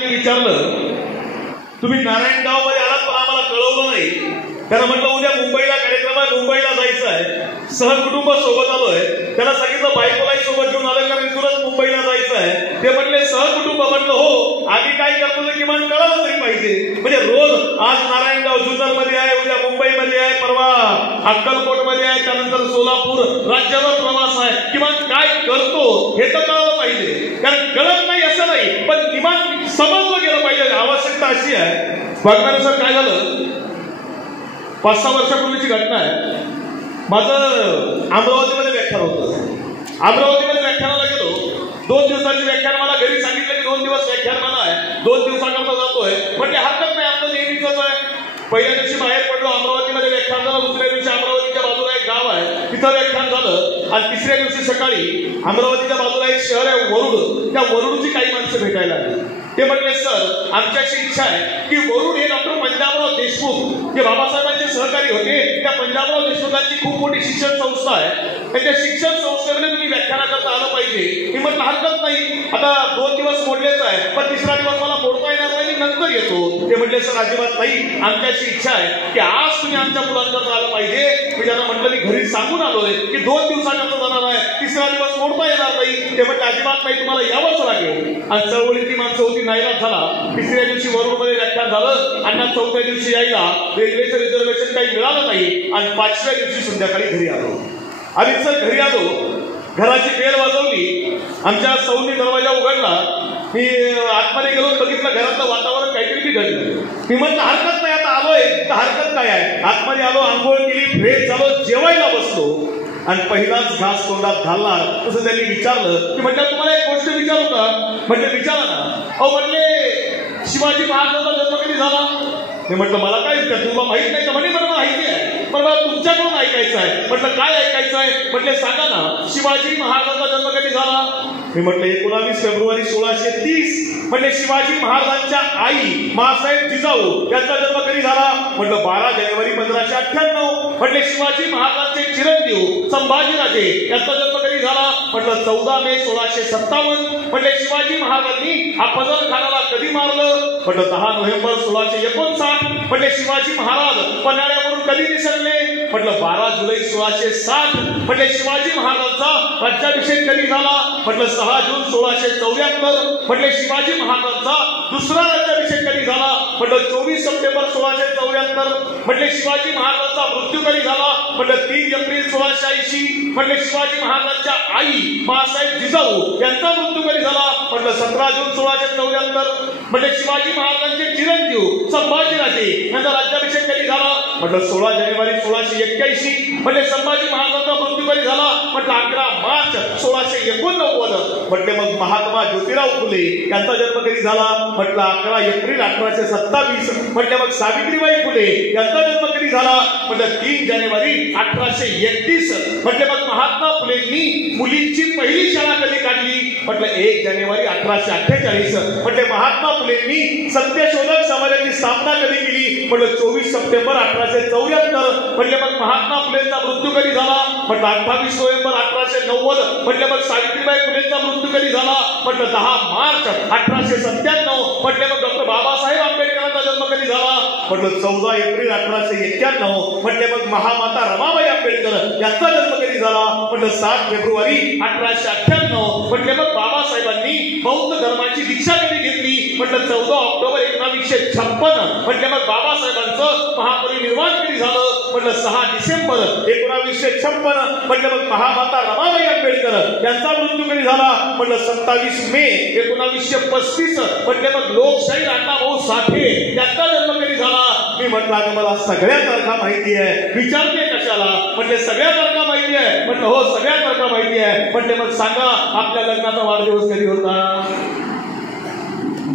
विचारलं तुम्ही नारायणगाव मध्ये आलात पण आम्हाला कळवलं नाही, त्याला म्हटलं उद्या मुंबईला कार्यक्रम आहे, मुंबईला जायचं आहे, सहकुटुंब सोबत आलोय. त्याला सांगितलं बायकोलाही सोबत घेऊन आलोय कारण इथूनच मुंबईला जायचं आहे. ते म्हटले सहकुटुंब. म्हटलं हो, आम्ही काय करतो ते किमान कळावं तरी पाहिजे. म्हणजे रोज आज नारायणगाव जुन्नर मध्ये आहे, उद्या मुंबईमध्ये आहे, परवा अक्कलकोट मध्ये आहे, त्यानंतर सोलापूर राज्यावर प्रवास आहे. किमान काय करतो हे तर कळावं पाहिजे. कारण कळत नाही असं नाही, पण किमान समजलं गेलं पाहिजे. आवश्यकता अशी आहे. बघण्यानुसार काय झालं, 5-6 वर्षापूर्वीची घटना आहे. माझं अमरावतीमध्ये व्याख्यान होतं. अमरावतीमध्ये व्याख्यानाला गेलो. 2 दिवसाची व्याख्यान. मला घरी सांगितलं की 2 दिवस व्याख्यान मला आहे, 2 दिवसाकरता जातोय. म्हणजे हरकत नाही, आपलं नेहमीच आहे. पहिल्या दिवशी बाहेर पडलो, अमरावतीमध्ये व्याख्यान झालं. दुसऱ्या दिवशी अमरावतीच्या बाजूला एक गाव आहे, तिथं व्याख्यान झालं. आणि तिसऱ्या दिवशी सकाळी अमरावतीच्या बाजूला एक शहर आहे वरुड, त्या वरुडची काही माणसं भेटायला आली. ते म्हटले सर आमच्याशी इच्छा आहे की वरुड हे डॉक्टर पंजाबराव देशमुख जे बाबासाहेबांचे सहकारी होते, त्या पंजाबराव देशमुखांची खूप मोठी शिक्षण संस्था आहे, त्यांच्या शिक्षण संस्थेमध्ये तुम्ही व्याख्यानाकरता आलं पाहिजे. मी म्हटलं हरकत नाही, आता 2 दिवस मोडलेच आहे, पण तिसरा दिवस मला मोडता येणार नाही, मी नंतर येतो. ते म्हटले सर अजिबात नाही, आमच्याशी इच्छा आहे की आज तुम्ही आमच्या मुलांकरता आलं पाहिजे. मी त्यांना म्हटलं मी घरी सांगून आलोय की 2 दिवसाकरता जाणार आहे, तिसरा दिवस मोडता येणार नाही. ते म्हटलं अजिबात नाही, तुम्हाला यावंच लागेल. आणि चळवळीतली माणसं होती, नाईलाज झाला. तिसऱ्या दिवशी वरुडमध्ये व्याख्यान झालं आणि 4थ्या दिवशी यायला रेल्वेचं रिझर्वेशन काही मिळालं नाही. आणि 5व्या दिवशी संध्याकाळी घरी आलो. आणि सर घरी आलो, घराची बेल वाजवली, आमच्या सौनी दरवाजा उघडला. मी आतमध्ये गेलो, बघितलं घरातलं वातावरण काहीतरी बिघडलं. मी म्हटलं हरकत नाही, आता आलोय तर हरकत काय आहे. आतमध्ये आलो, आंघोळ केली, फ्रेश झालो, जेवायला बसलो. आणि पहिलाच घास तोंडात घालला तसं त्यांनी विचारलं की म्हटलं तुम्हाला एक गोष्ट विचारू का. म्हटलं विचारा ना. अहो म्हटले शिवाजी महाराजांचा जन्म कधी झाला. मी म्हटलं मला काय विचार, तुला माहित नाही का. म्हणे मला माहिती आहे, पण मला तुमच्याकडून ऐकायचं आहे. म्हटलं काय ऐकायचं आहे. म्हटले सांगा ना, शिवाजी महाराजांचा जन्म कधी झाला. मी म्हटलं 19 फेब्रुवारी 1630. म्हणजे शिवाजी महाराजांच्या आई मासाहेब जिजाऊ यांचा जन्म कधी झाला. म्हटलं 12 जानेवारी 1598. म्हटले शिवाजी महाराजांचे चिरंजीव संभाजीराजे यांचा जन्म कधी झाला. म्हटलं 14 मे 1657. म्हटले शिवाजी महाराजांनी अफजल खानाला कधी मारलं. म्हटलं 10 नोव्हेंबर 1659. म्हटले शिवाजी महाराज पन्हाळ्यावरून कधी निसरले. म्हटलं 12 जुलै 1660. म्हटले शिवाजी महाराजांचा राज्याभिषेक कधी झाला. म्हटलं 6 जून 1674. म्हटले शिवाजी महाराजांचा दुसरा राज्याभिषेक कधी झाला. म्हटलं 24 सप्टेंबर 1674. म्हटले शिवाजी महाराजांचा मृत्यू कधी झाला. म्हटलं 3 एप्रिल 1680. म्हटले शिवाजी महाराजांच्या आई मासाहेब जिजाऊ यांचा मृत्यू कधी झाला. म्हटलं 17 जून 1674. म्हटले शिवाजी महाराजांचे चिरंजीव संभाजीराजे यांचा राज्याभिषेक कधी झाला. म्हटलं 16 जानेवारी 1681. म्हटले संभाजी महाराजांचा मृत्यू कधी झाला. म्हटलं 11 मार्च 1689. म्हटले मग महात्मा ज्योतिराव फुले यांचा जन्म कधी झाला. म्हटलं 11 एप्रिल 1827. म्हटले मग सावित्रीबाई फुले यांचा जन्म कधी झाला. म्हटलं 3 जानेवारी 1831. म्हटले मग महात्मा फुलेंनी मुलींची पहिली शाळा कधी काढली. म्हटलं 1 जानेवारी 1848. म्हटले महात्मा फुलेंनी सत्यशोधक समाजाची स्थापना कधी केली. म्हटलं 24 सप्टेंबर 1874. म्हटले मग महात्मा फुलेंचा मृत्यू कधी झाला. म्हटलं 28 नोव्हेंबर 1890. म्हटले मग सावित्रीबाई फुलेंचा मृत्यू कधी झाला. म्हटलं 10 मार्च 1897. म्हटले मग डॉक्टर बाबासाहेब आंबेडकरांचा जन्म कधी झाला. म्हटलं 14 एप्रिल 1891. म्हटले मग महामाता रमाबाई आंबेडकर यांचा जन्म कधी झाला. म्हटलं 7 फेब्रुवारी 1898. म्हटले मग बाबासाहेबांनी बौद्ध धर्माची दीक्षा कधी घेतली. म्हटलं 14 ऑक्टोबर 1956. म्हटले मग बाबासाहेबांचं महापरिनिर्वाण कधी झालं. म्हटलं 6 डिसेंबर 1956. म्हटलं मग महामाता रमाबाई आंबेडकर यांचा मृत्यू कधी झाला. म्हटलं 27 मे 1935. म्हटले मग लोकशाही अण्णाभाऊ साठे यांचा जन्म कधी झाला. मी म्हटलं मला सगळ्या तारखा माहिती आहे, विचारते कशाला. म्हटले सगळ्या तारखा माहिती आहे. म्हटलं हो सगळ्या तारखा माहिती आहे. म्हटले मग सांगा आपल्या लग्नाचा वाढदिवस कधी होता.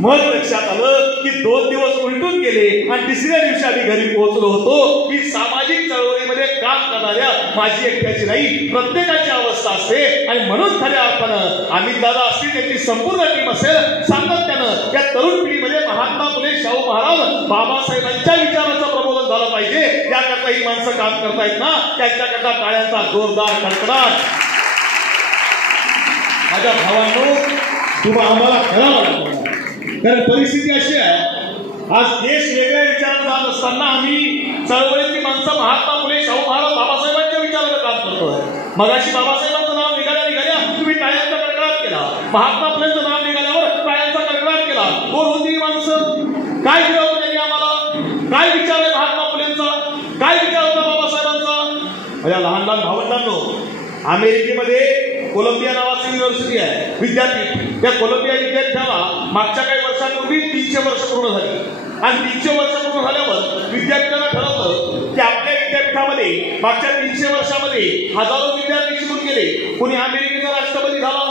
मग लक्षात आलं की 2 दिवस उलटून गेले आणि तिसऱ्या दिवशी आम्ही घरी पोहोचलो होतो की सामाजिक चळवळीमध्ये काम करणाऱ्या माझी एकट्याची नाही, प्रत्येकाची अवस्था असते. आणि म्हणून खऱ्या अर्थानं अमित दादा असतील, त्यांची संपूर्ण टीम असेल, सातत्यानं या तरुण पिढीमध्ये महात्मा फुले, शाहू महाराज, बाबासाहेबांच्या विचाराचं प्रबोधन झालं पाहिजे. याकरता ही माणसं काम करतायत ना, त्यांच्याकरता टाळ्यांचा जोरदार कडकडाट. माझ्या भावांनो, तुम्हा आम्हाला करावा लागला. कारण परिस्थिती अशी आहे, आज देश वेगळ्या विचारात जात असताना आम्ही चळवळीतली माणसं महात्मा फुले, शाहू महाराज, बाबासाहेबांच्या विचारानं काम करतोय. मगाशी बाबासाहेबांचं नाव निघाल्या तुम्ही टाळ्यांचा कडकडाट केला, महात्मा फुलेंचं नाव निघाल्यावर टाळ्यांचा कडकडाट केला. कोण होती माणसं? काय केलं होतं त्यांनी आम्हाला? काय विचार आहे महात्मा फुलेंचा? काय विचार होता बाबासाहेबांचा? माझ्या लहान लहान भावंडांनो, अमेरिकेमध्ये कोलंबिया नावाची युनिव्हर्सिटी आहे, विद्यापीठ. त्या कोलंबिया विद्यापीठाला मागच्या काही वर्षांपूर्वी 300 वर्ष पूर्ण झाली. आणि 300 वर्ष पूर्ण झाल्यावर विद्यापीठानं ठरवलं की आपल्या विद्यापीठामध्ये मागच्या 300 वर्षामध्ये हजारो विद्यार्थी शिकून गेले. कोणी अमेरिकेचा राष्ट्रपती झाला,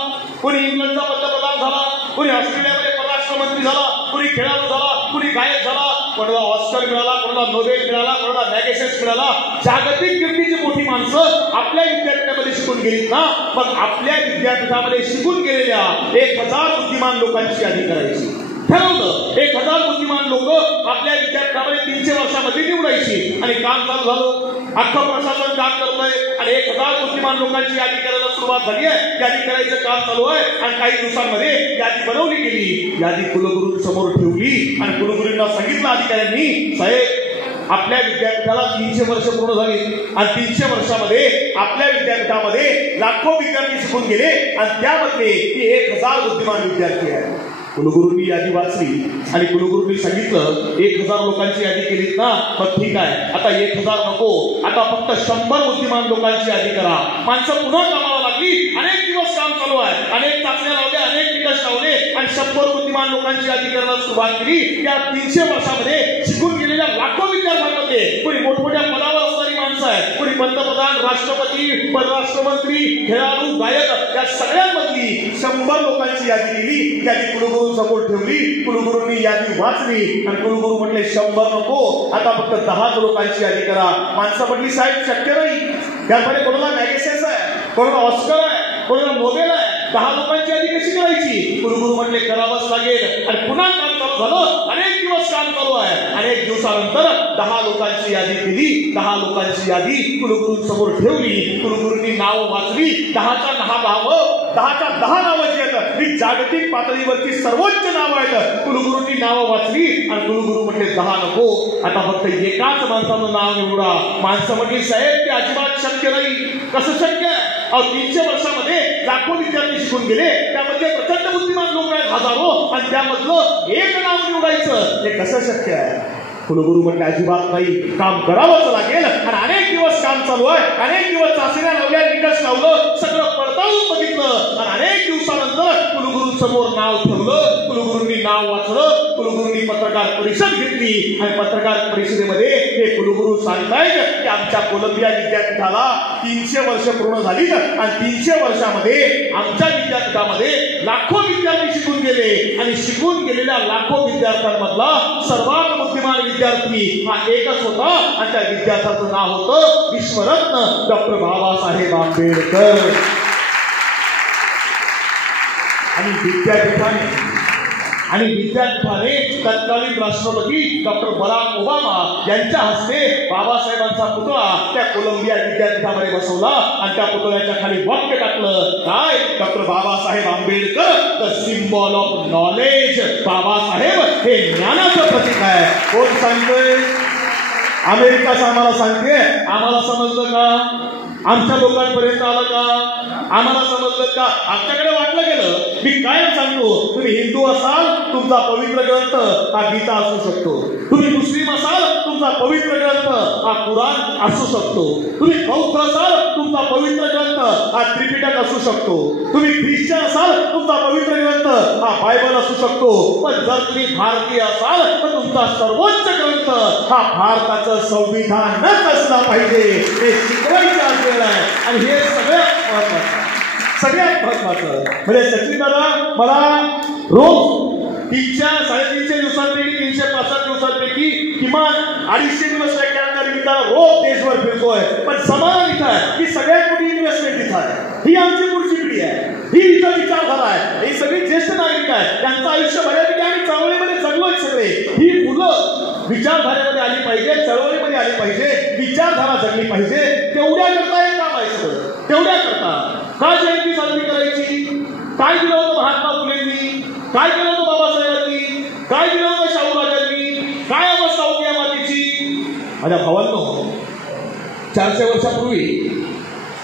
कोणी इंग्लंडचा पंतप्रधान झाला, कोणी ऑस्ट्रेलियामध्ये परराष्ट्रमंत्री झाला, कोणी खेळाडू झाला, कोणी गायक झाला, कोणाला ऑस्कर मिळाला, कोणाला नोबेल मिळाला, कोणाला मॅगसेस मिळाला. जागतिक कीर्तीची मोठी माणसं आपल्या विद्यापीठामध्ये शिकून गेलीत ना. पण आपल्या विद्यापीठामध्ये शिकून गेलेल्या 1000 बुद्धिमान लोकांची यादी करायची ठरवलं. 1000 बुद्धिमान लोक आपल्या विद्यापीठामध्ये 300 वर्षामध्ये निवडायची. आणि काम चालू झालं. अख्खं प्रशासन काम करतंय आणि 1000 बुद्धिमान लोकांची यादी करायला सुरुवात झाली आहे. यादी करायचं काम चालू आहे. आणि काही दिवसांमध्ये यादी बनवली गेली. यादी कुलगुरूंसमोर ठेवली आणि कुलगुरूंना सांगितलं अधिकाऱ्यांनी, साहेब आपल्या विद्यापीठाला 300 वर्ष पूर्ण झाली आणि 300 वर्षामध्ये आपल्या विद्यापीठामध्ये लाखो विद्यार्थी शिकून गेले आणि त्यामध्ये 1000 बुद्धिमान विद्यार्थी आहेत. कुलगुरूंनी यादी वाचली आणि कुलगुरूंनी सांगितलं 1000 लोकांची यादी केलीत ना, मग ठीक आहे, आता 1000 नको, आता फक्त 100 बुद्धिमान लोकांची यादी करा. माणसं पुन्हा कामाला लागली. अनेक दिवस काम चालू आहे, अनेक चाचण्या लावल्या, अनेक निकष लावले आणि 100 बुद्धिमान लोकांची यादी करायला सुरुवात केली. या 300 वर्षामध्ये शिकून गेलेल्या लाखो विद्यार्थ्यांमध्ये कोणी मोठमोठ्या पदावर असणारी माणसं आहेत, कोणी पंतप्रधान, राष्ट्रपती, परराष्ट्रमंत्री, खेळाडू, गायक, या सगळ्यांमधली 100 लोकांची यादी केली. यादी कुलगुरू समोर ठेवली. कुलगुरूंनी यादी वाचली आणि कुलगुरू म्हटले 100 नको, आता फक्त 10 लोकांची यादी करा. माणसं म्हटली साहेब शक्य नाही, त्यामध्ये कोणाला मॅगसेस आहे, कोणाला ऑस्कर आहे, कोणाला नोबेल आहे, 10 लोकांची यादी कशी करायची? कुलगुरू म्हटले करावंच लागेल. आणि पुन्हा काम चालू झालं. अनेक दिवस काम चालू आहे. अनेक दिवसानंतर 10 लोकांची यादी केली. 10 लोकांची यादी कुलगुरूंसमोर ठेवली. कुलगुरूंनी नाव वाचली. 10च्या 10 नावं, 10च्या 10 नावं जी आहेत ही जागतिक पातळीवरची सर्वोच्च नावं आहेत. कुलगुरूंनी नावं वाचली आणि कुलगुरू म्हटले 10 नको, आता फक्त एकाच माणसाचं नाव निवडा. माणसं म्हटली साहेब ते अजिबात शक्य नाही. कसं शक्य आहे? 300 वर्षामध्ये लाखो विद्यार्थी शिकून गेले, त्यामध्ये प्रचंड बुद्धिमान लोक आहेत हजारो, आणि त्यामधलं एक नाव निवडायचं हे कसं शक्य आहे? कुलगुरू म्हटले अजिबात नाही, काम करावंच लागेल. आणि अनेक दिवस काम चालू आहे. अनेक दिवस चाचण्या लावल्या, निकष लावलं, सगळं पडताळून बघितलं आणि अनेक दिवसानंतर कुलगुरूंसमोर नाव ठेवलं. कुलगुरूंनी नाव वाचलं. कुलगुरूंनी पत्रकार परिषद घेतली आणि पत्रकार परिषदेमध्ये हे कुलगुरू सांगतायत की आमच्या कोलंबिया विद्यापीठाला 300 वर्ष पूर्ण झाली आणि 300 वर्षामध्ये आमच्या विद्यापीठामध्ये लाखो विद्यार्थी शिकून गेले आणि शिकून गेलेल्या लाखो विद्यार्थ्यांमधला सर्वात बुद्धिमान विद्यार्थी हा एकच होता आणि त्या विद्यार्थ्याचं नाव होतं विश्वरत्न डॉक्टर बाबासाहेब आंबेडकर. आणि विद्यापीठाने तत्कालीन राष्ट्रपती डॉक्टर बराक ओबामा यांच्या हस्ते बाबासाहेबांचा पुतळा त्या कोलंबिया विद्यापीठामध्ये बसवला आणि त्या पुतळ्याच्या खाली वाक्य टाकलं, काय? Doctor Babasaheb Ambedkar the symbol of knowledge. Babasaheb हे ज्ञानाचं प्रतीक आहे. कोण सांगतोय? अमेरिकाच आम्हाला सांगते. आम्हाला समजलं का? आमच्या लोकांपर्यंत आलं का? आम्हाला समजलं का? आमच्याकडे वाटलं गेलं. मी काय सांगतो, तुम्ही हिंदू असाल तुमचा पवित्र ग्रंथ हा गीता असू शकतो, तुम्ही मुस्लिम असाल तुमचा पवित्र ग्रंथ हा कुराण असू शकतो, तुम्ही बौद्ध असाल तुमचा पवित्र ग्रंथ हा त्रिपिटक असू शकतो, तुम्ही ख्रिश्चन असाल तुमचा पवित्र ग्रंथ हा बायबल असू शकतो. पण जर तुम्ही भारतीय असाल तर तुमचा सर्वोच्च ग्रंथ हा भारताचं संविधानच असला पाहिजे. हे शिकवायचं आहे आणि हे सगळ्यात महत्वाचं. म्हणजे सचिन दादा मला रोज 300-350 दिवसांपैकी 365 दिवसांपैकी किमान 250 दिवस व्याख्यानाच्या निमित्तानं रोज देशभर फिरतोय. पण समाधान इथं आहे की सगळ्यात मोठी इन्व्हेस्टमेंट इथं आहे. ही आमची पुढची पिढी आहे, ही इथं विचारधारा आहे. ही सगळी ज्येष्ठ नागरिक आहेत, त्यांचं आयुष्य बऱ्यापैकी आम्ही चळवळीमध्ये जगलोय सगळे. ही मुलं विचारधारेमध्ये आली पाहिजे, चळवळीमध्ये आली पाहिजे, विचारधारा जगली पाहिजे. तेवढ्या करता हे काम आहे सगळं. तेवढ्या करता का जयंती साजरी करायची? काय दिलं होतं महात्मा फुलेंनी? काय केलं होतं बाबासाहेबांनी? काय दिलं होतं शाहू राजांनी? काय अवस्था होती या मातीची? माझ्या भावांनो, 400 वर्षापूर्वी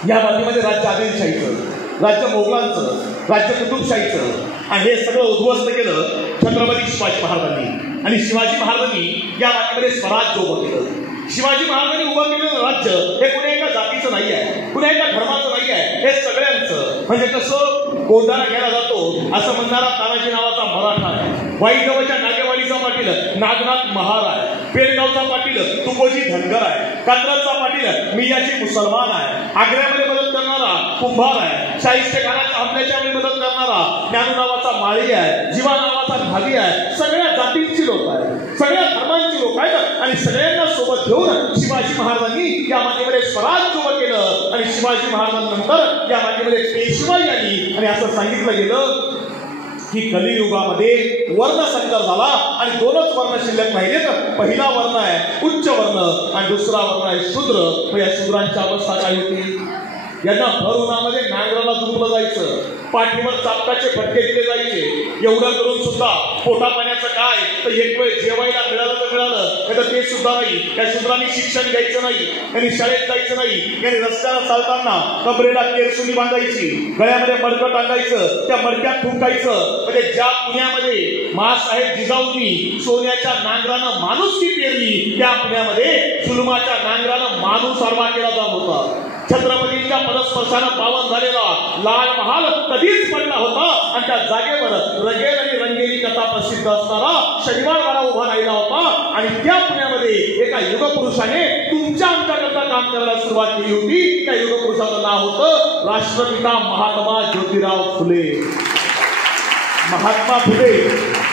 या मातीमध्ये राज्य आदिलशाहीचं, राज्य मोगलांचं, राज्य कुतुबशाहीचं आणि हे सगळं उद्ध्वस्त केलं छत्रपती शिवाजी महाराजांनी. आणि शिवाजी महाराजांनी या मातीमध्ये स्वराज्य उभं केलं. शिवाजी महाराजांनी उभं केलेलं राज्य हे कुण्या एका जातीचं नाही आहे, कुण्या एका धर्माचं नाही आहे, हे सगळ्यांचं. म्हणजे कसं गोंधारा केला जातो असं म्हणणारा तानाजी नावाचा मराठा आहे, वाईजवळच्या नागेवाडीचा पाटील नागनाथ महार आहे, पेडगावचा पाटील तुकोजी धनगर आहे, कात्रजचा पाटील मियाजी मुसलमान आहे, आग्र्यामध्ये मदत करणारा कुंभार आहे, शाहिस्ते खानाच्या हमल्याच्या वेळी मदत करणारा ज्ञानू नावाचा माळी आहे, जीवा नावाचा ढाली आहे. सगळ्या जातींची लोक आहेत, सगळ्या धर्मांची लोक आहेत आणि सगळ्यांना सोबत घेऊन शिवाजी महाराजांनी या मातीमध्ये स्वराज्य उभं केलं. आणि शिवाजी महाराजांनंतर या मातीमध्ये पेशवाई आली. आणि असं सांगितलं गेलं की कलियुगामध्ये वर्णसंकर झाला आणि 2च वर्ण शिल्लक राहिले. पहिला वर्ण आहे उच्च वर्ण आणि दुसरा वर्ण आहे शूद्र. या शूद्रांची अवस्था काय होती? यांना भर उन्हामध्ये नांगराला झुंपलं जायचं, पाठीवर चापकाचे फटके दिले जायचे. एवढं करून सुद्धा पोटा पाण्याचं काय, तर एक वेळ जेवायला मिळालं तर मिळालं, तर ते सुद्धा नाही. त्या शूद्रांनी शिक्षण घ्यायचं नाही, त्यांनी शाळेत जायचं नाही, त्यांनी रस्त्याला चालताना कबरेला केरसुनी बांधायची, गळ्यामध्ये मडकं टाकायचं, त्या मडक्यात थुंकायचं. म्हणजे ज्या पुण्यामध्ये महासाहेब जिजाऊंनी सोन्याच्या नांगरानं माणुसकी पेरली, त्या पुण्यामध्ये जुलमाच्या नांगरानं माणूस आडवा केला जात होता. छत्रपतींच्या पदस्पर्शानं पावन झालेला लाल महाल कधीच पडला होता आणि त्या जागेवर रगेल आणि रंगेली कथा प्रसिद्ध असणारा शनिवारवाडा उभा राहिला होता. आणि त्या पुण्यामध्ये एका युगपुरुषाने तुमच्या आमच्याकरता काम करायला सुरुवात केली होती. त्या युगपुरुषाचं नाव होतं राष्ट्रपिता महात्मा ज्योतिराव फुले. महात्मा फुले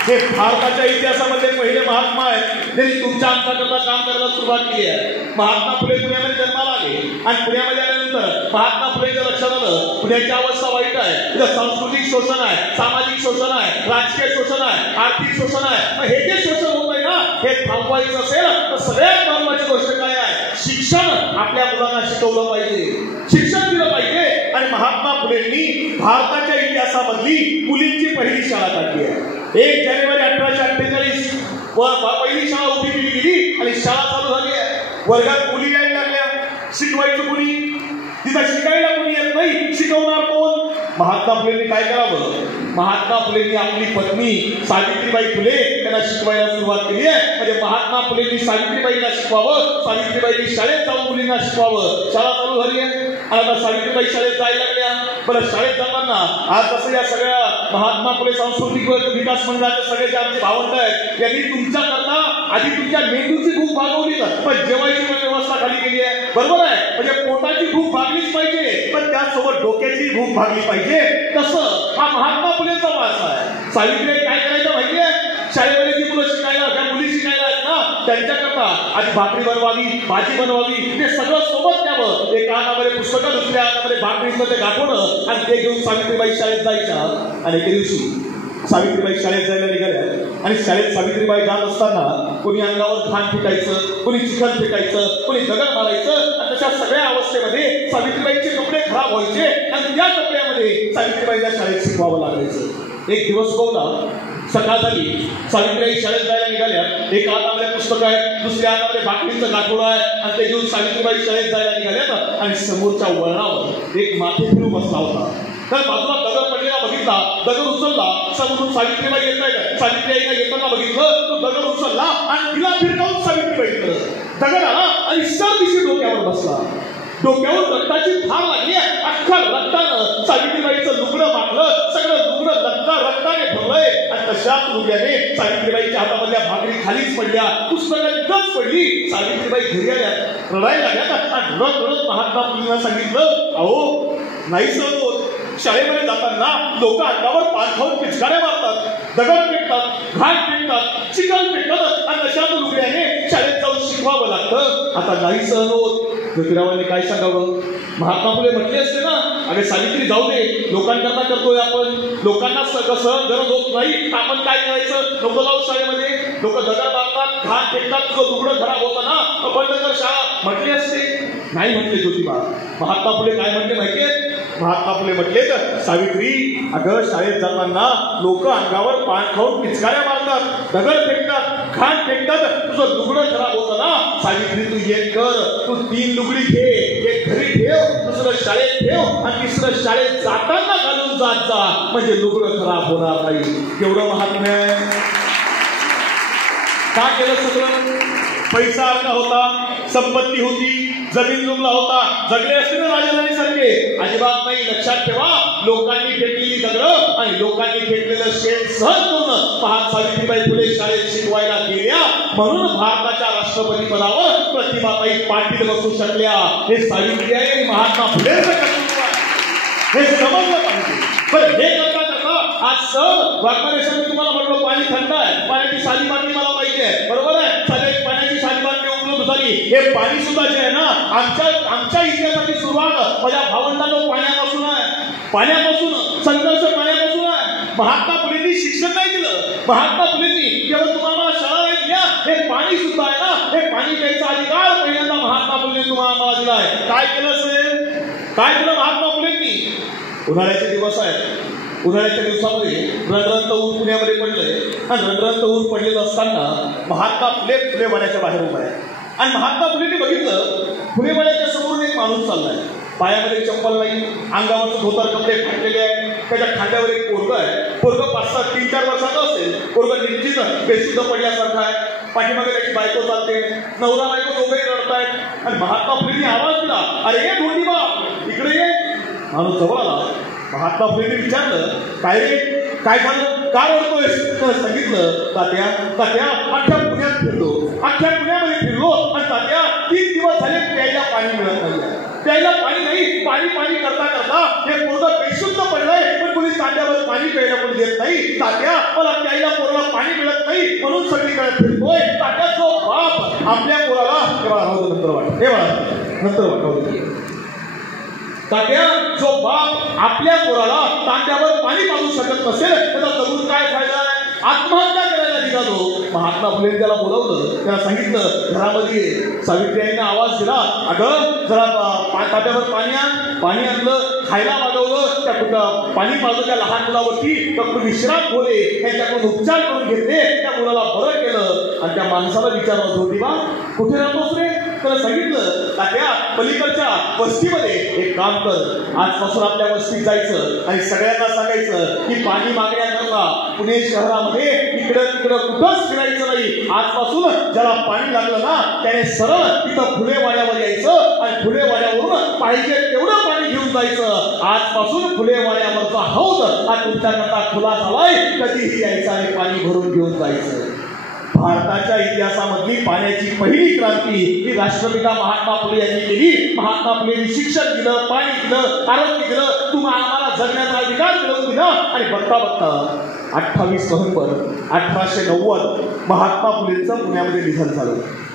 हे भारताच्या इतिहासामध्ये पहिले महात्मा आहेत ज्यांनी तुमच्या आमच्याकरता काम करायला सुरुवात केली आहे. महात्मा फुले पुण्यामध्ये जन्माला आले आणि पुण्यामध्ये आल्यानंतर महात्मा फुलेच्या लक्षात आलं पुण्याची अवस्था वाईट आहे, तिथं सांस्कृतिक शोषण आहे, सामाजिक शोषण आहे, राजकीय शोषण आहे, आर्थिक शोषण आहे. हे जे शोषण होत आहे ना, हे थांबवायचं असेल तर सगळ्यात महत्वाची गोष्ट काय आहे? शिक्षण आपल्या मुलांना शिकवलं पाहिजे, शिक्षण दिलं पाहिजे. आणि महात्मा फुलेंनी भारताच्या इतिहासामधली मुलींची पहिली शाळा काढली आहे. 1 जानेवारी 1848 पहिली शाळा उभी केली गेली आणि शाळा चालू झाली आहे. वर्गात मुली यायला लागल्या, शिकवायचं कुणी? तिथं शिकायला कुणी येत नाही, शिकवणार कोण? महात्मा फुलेंनी काय करावं? महात्मा फुलेंनी आपली पत्नी सावित्रीबाई फुले यांना शिकवायला सुरुवात केली आहे. म्हणजे महात्मा फुलेंनी सावित्रीबाईंना शिकवावं, सावित्रीबाईंनी शाळेत जाऊन मुलींना शिकवावं. शाळा चालू झाली आहे. आता सावित्रीबाई शाळेत जायला लागल्या. बरं, शाळेत जाताना आज कसं या सगळ्या महात्मा फुले सांस्कृतिक विकास मंडळाचे सगळे जे आमचे भावंड आहेत यांनी तुमच्याकरता आधी तुमच्या मेंदूची भूक भागवली, पण जेवायची व्यवस्था खाली केली आहे. बरोबर आहे? म्हणजे पोटाची भूक भागलीच पाहिजे, पण त्यासोबत डोक्याची भूक भागली पाहिजे. तसं हा महात्मा फुलेंचा वारसा आहे. सावित्रीबाई काय करायचं माहितीये? शाळेमध्ये जी मुलं शिकायला, त्या मुली शिकायला आहेत ना, त्यांच्याकरता आधी भाकरी बनवावी, भाजी बनवावी, ते सगळं सोबत द्यावं. एका हातामध्ये पुस्तकं, दुसऱ्या हातामध्ये भाकरीचं ते गाठवणं आणि ते घेऊन सावित्रीबाई शाळेत जायच्या. आणि एके दिवशी सावित्रीबाई शाळेत जायला निघाल्या आणि शाळेत सावित्रीबाई जात असताना कोणी अंगावर घाण फेकायचं, कोणी चिखल फेकायचं, कोणी दगड मारायचं. आणि तशा सगळ्या अवस्थेमध्ये सावित्रीबाईचे कपडे खराब व्हायचे आणि त्या कपड्यामध्ये सावित्रीबाईला शाळेत शिकवावं लागायचं. एक दिवस कोणता सकाळ झाली, सावित्रीबाई शाळेत जायला निघाल्या. एका हातामध्ये पुस्तक आहे, दुसऱ्या हातामध्ये भाकरीचं गाठोडं आहे आणि ते घेऊन सावित्रीबाई शाळेत जायला निघाल्या. आणि समोरच्या वळणावर एक माथे फिरू बसला होता. तर बाजूला दगड पडलेला बघितला, दगड उचलला. समोरून सावित्रीबाई येत नाही का? सावित्रीबाईला येताना बघितलं, तो दगड उचलला आणि तिला फिरकावून सावित्रीबाई दगड आला आणि सरदिशी डोक्यावर बसला. डोक्यावर रक्ताची धार लागली. अख्खा रक्तानं सावित्रीबाईचं लुगडं मागलं, सगळं लुगडं रक्ताने भरलंय. आणि तशाच लुगड्याने सावित्रीबाईच्या हातामधल्या भाकरी खालीच पडल्या, पुस्तकात गच पडली. सावित्रीबाई घरी आल्या, रडायला लागल्या आणि रडत रडत महात्मा फुलेंना सांगितलं, अहो नाही सहन होत. शाळेमध्ये जाताना लोक अंगावर पान खाऊन पिचकाऱ्या मारतात, दगड फेकतात, घाण फेकतात, चिखल फेकतात आणि तशाच लुगड्याने शाळेत जाऊन शिकवावं लागतं. आता नाही सहन होत. ज्योतिरावांनी काय सांगावं? महात्मा फुले म्हटले असते ना, अरे सावित्री जाऊ दे, लोकांकरता करतोय आपण, लोकांना कसं गरज होत नाही, आपण काय करायचं, नको जाऊ शाळेमध्ये. लोक दगड मारतात, घाण फेकतात, तुझं दुगडं खराब होतं ना, बंद कर शाळा म्हटले असते. नाही म्हटले ज्योतिबा. महात्मा फुले काय म्हटले माहितीये? महात्मा फुले म्हटले तर सावित्री, अगं शाळेत जाताना लोक अंगावर पान खाऊन पिचकाऱ्या मारतात, दगड फेकतात, घाण फेकतात, तुझं दुगडं खराब होतं ना. सावित्री तू एक कर, तू 3 लुगडी घे, एक घरी ठेव, दुसरं शाळेत ठेव आणि तिसरं शाळेत जाताना घालून जात जा, म्हणजे लुगडं खराब होणार नाही. केवढं महात्म्य आहे. का केलं सगळं? पैसा आला होता, संपत्ती होती, जमीन जुमला होता, जगले असते ना राजधानी सारखे? अजिबात नाही. लक्षात ठेवा, लोकांनी फेकलेली दगड आणि लोकांनी फेकलेलं शेण सहज करून सावित्रीबाई फुले शाळेत शिकवायला गेल्या, म्हणून भारताच्या राष्ट्रपती पदावर प्रतिभाताई पाटील बसू शकल्या. हे सावित्री आहे आणि महात्मा फुलेंचं कर्तृत्व आहे, हे समजलं पाहिजे. पण हे करता करता आज सर वाघमारेश्वर तुम्हाला म्हटलं पाणी थंड आहे, पाण्याची साधी बाटली मला पाहिजे, बरोबर आहे? सगळ्या पाण्याची साधी बाटली उपलब्ध झाली. हे पाणी सुद्धा जे आहे ना, आमच्या इतिहासाची सुरुवात माझ्या भावंडांना पाण्यापासून आहे. पाण्यापासून संघर्ष पाण्यापासून आहे. महात्मा फुलेंनी शिक्षण नाही दिलं, महात्मा फुलेंनी केवळ तुम्हाला शाळा नाही दिल्या, हे पाणी सुद्धा आहे ना, हे पाणी प्यायचा अधिकार पहिल्यांदा महात्मा फुलेंनी तुम्हाला दिलाय. काय केलं असेल? काय केलं महात्मा फुलेंनी? उन्हाळ्याचे दिवस आहेत, उन्हाळ्याच्या दिवसामध्ये रणरणत ऊन पुण्यामध्ये पडलंय आणि रणरणत ऊन पडलेलं असताना महात्मा फुलेवाड्याच्या बाहेर उभा आहे आणि महात्मा फुलेंनी बघितलं फुलेवाड्याच्या समोरून एक माणूस चाललाय. पायामध्ये चप्पल नाही, अंगावरचं धोतर कपडे फाटलेले आहे, त्याच्या खांद्यावर एक पोरगं आहे. पोरगं 5-3-4 वर्षाचं असेल. पोरगं निश्चित बेशुद्ध पडल्यासारखं आहे. पाठीमागे त्याची बायको चालते, नवरा बायको दोघेही रडतायत आणि महात्मा फुलेंनी आवाज दिला, अरे ये ढोंडीबा, इकडे ये. माणूस जवळ आला. महात्मा फुलेंनी विचारलं, काय रे, काय झालं, का रडतोयस? तर सांगितलं, तात्या अख्ख्या पुण्यात फिरलो, अख्ख्या पुण्यामध्ये फिरलो आणि तात्या 3 दिवस झाले प्यायला पाणी मिळत नाही, प्यायला पाणी नाही. पाणी करता करता हे पोरगं बेशुद्ध पडलंय, पण कोणी तात्यावर पाणी प्यायला कोणी देत नाही. तात्या मला प्यायला पोराला पाणी मिळत नाही म्हणून सगळीकडे फिरतोय. तात्या जो बाप आपल्या पोराला नंतर वाटवतो तात्या जो बाप आपल्या पोराला तांब्यावर पाणी पाजू शकत नसेल त्याचा जगून काय फायदा आहे? आत्महत्या करायला निघालो. महात्मा फुलेंनी त्याला बोलवलं, त्याला सांगितलं घरामध्ये. सावित्रीबाईंना आवाज दिला, अगं जरा तांब्यावर पाणी आणलं, खायला मागवलं, त्या पाणी पाजलं त्या लहान मुलावरती, डॉक्टर विश्राम खोले यांच्याकडून उपचार करून घेतले, त्या मुलाला बरं केलं आणि त्या माणसाला विचारलं, ज्योतिबा कुठे राहतोस रे? त्याला सांगितलं, तात्या पलीकडच्या वस्तीमध्ये एक काम कर, आजपासून आपल्या वस्तीत जायचं आणि सगळ्यांना सांगायचं की पाणी मागण्याकरता पुणे शहरामध्ये इकडं तिकडं कुठंच फिरायचं नाही. आजपासून ज्याला पाणी लागलं ना त्याने सरळ तिथं फुलेवाड्यावर यायचं आणि फुलेवाड्यावरून पाहिजे तेवढं पाणी घेऊन जायचं. आजपासून फुलेवाड्यावरचा हौद हा तुमच्याकरता खुला झालाय, कधीही यायचं आणि पाणी भरून घेऊन जायचं. भारताच्या इतिहासामधली पाण्याची पहिली क्रांती ही राष्ट्रपिता महात्मा फुले यांनी केली. महात्मा फुलेंनी शिक्षण दिलं, पाणी दिलं, आरोग्य दिलं, तुम्हाला आम्हाला जगण्याचा अधिकार मिळवून दिला आणि बघता बघता 28 नोव्हेंबर 1890 महात्मा फुलेंचं पुण्यामध्ये निधन झालं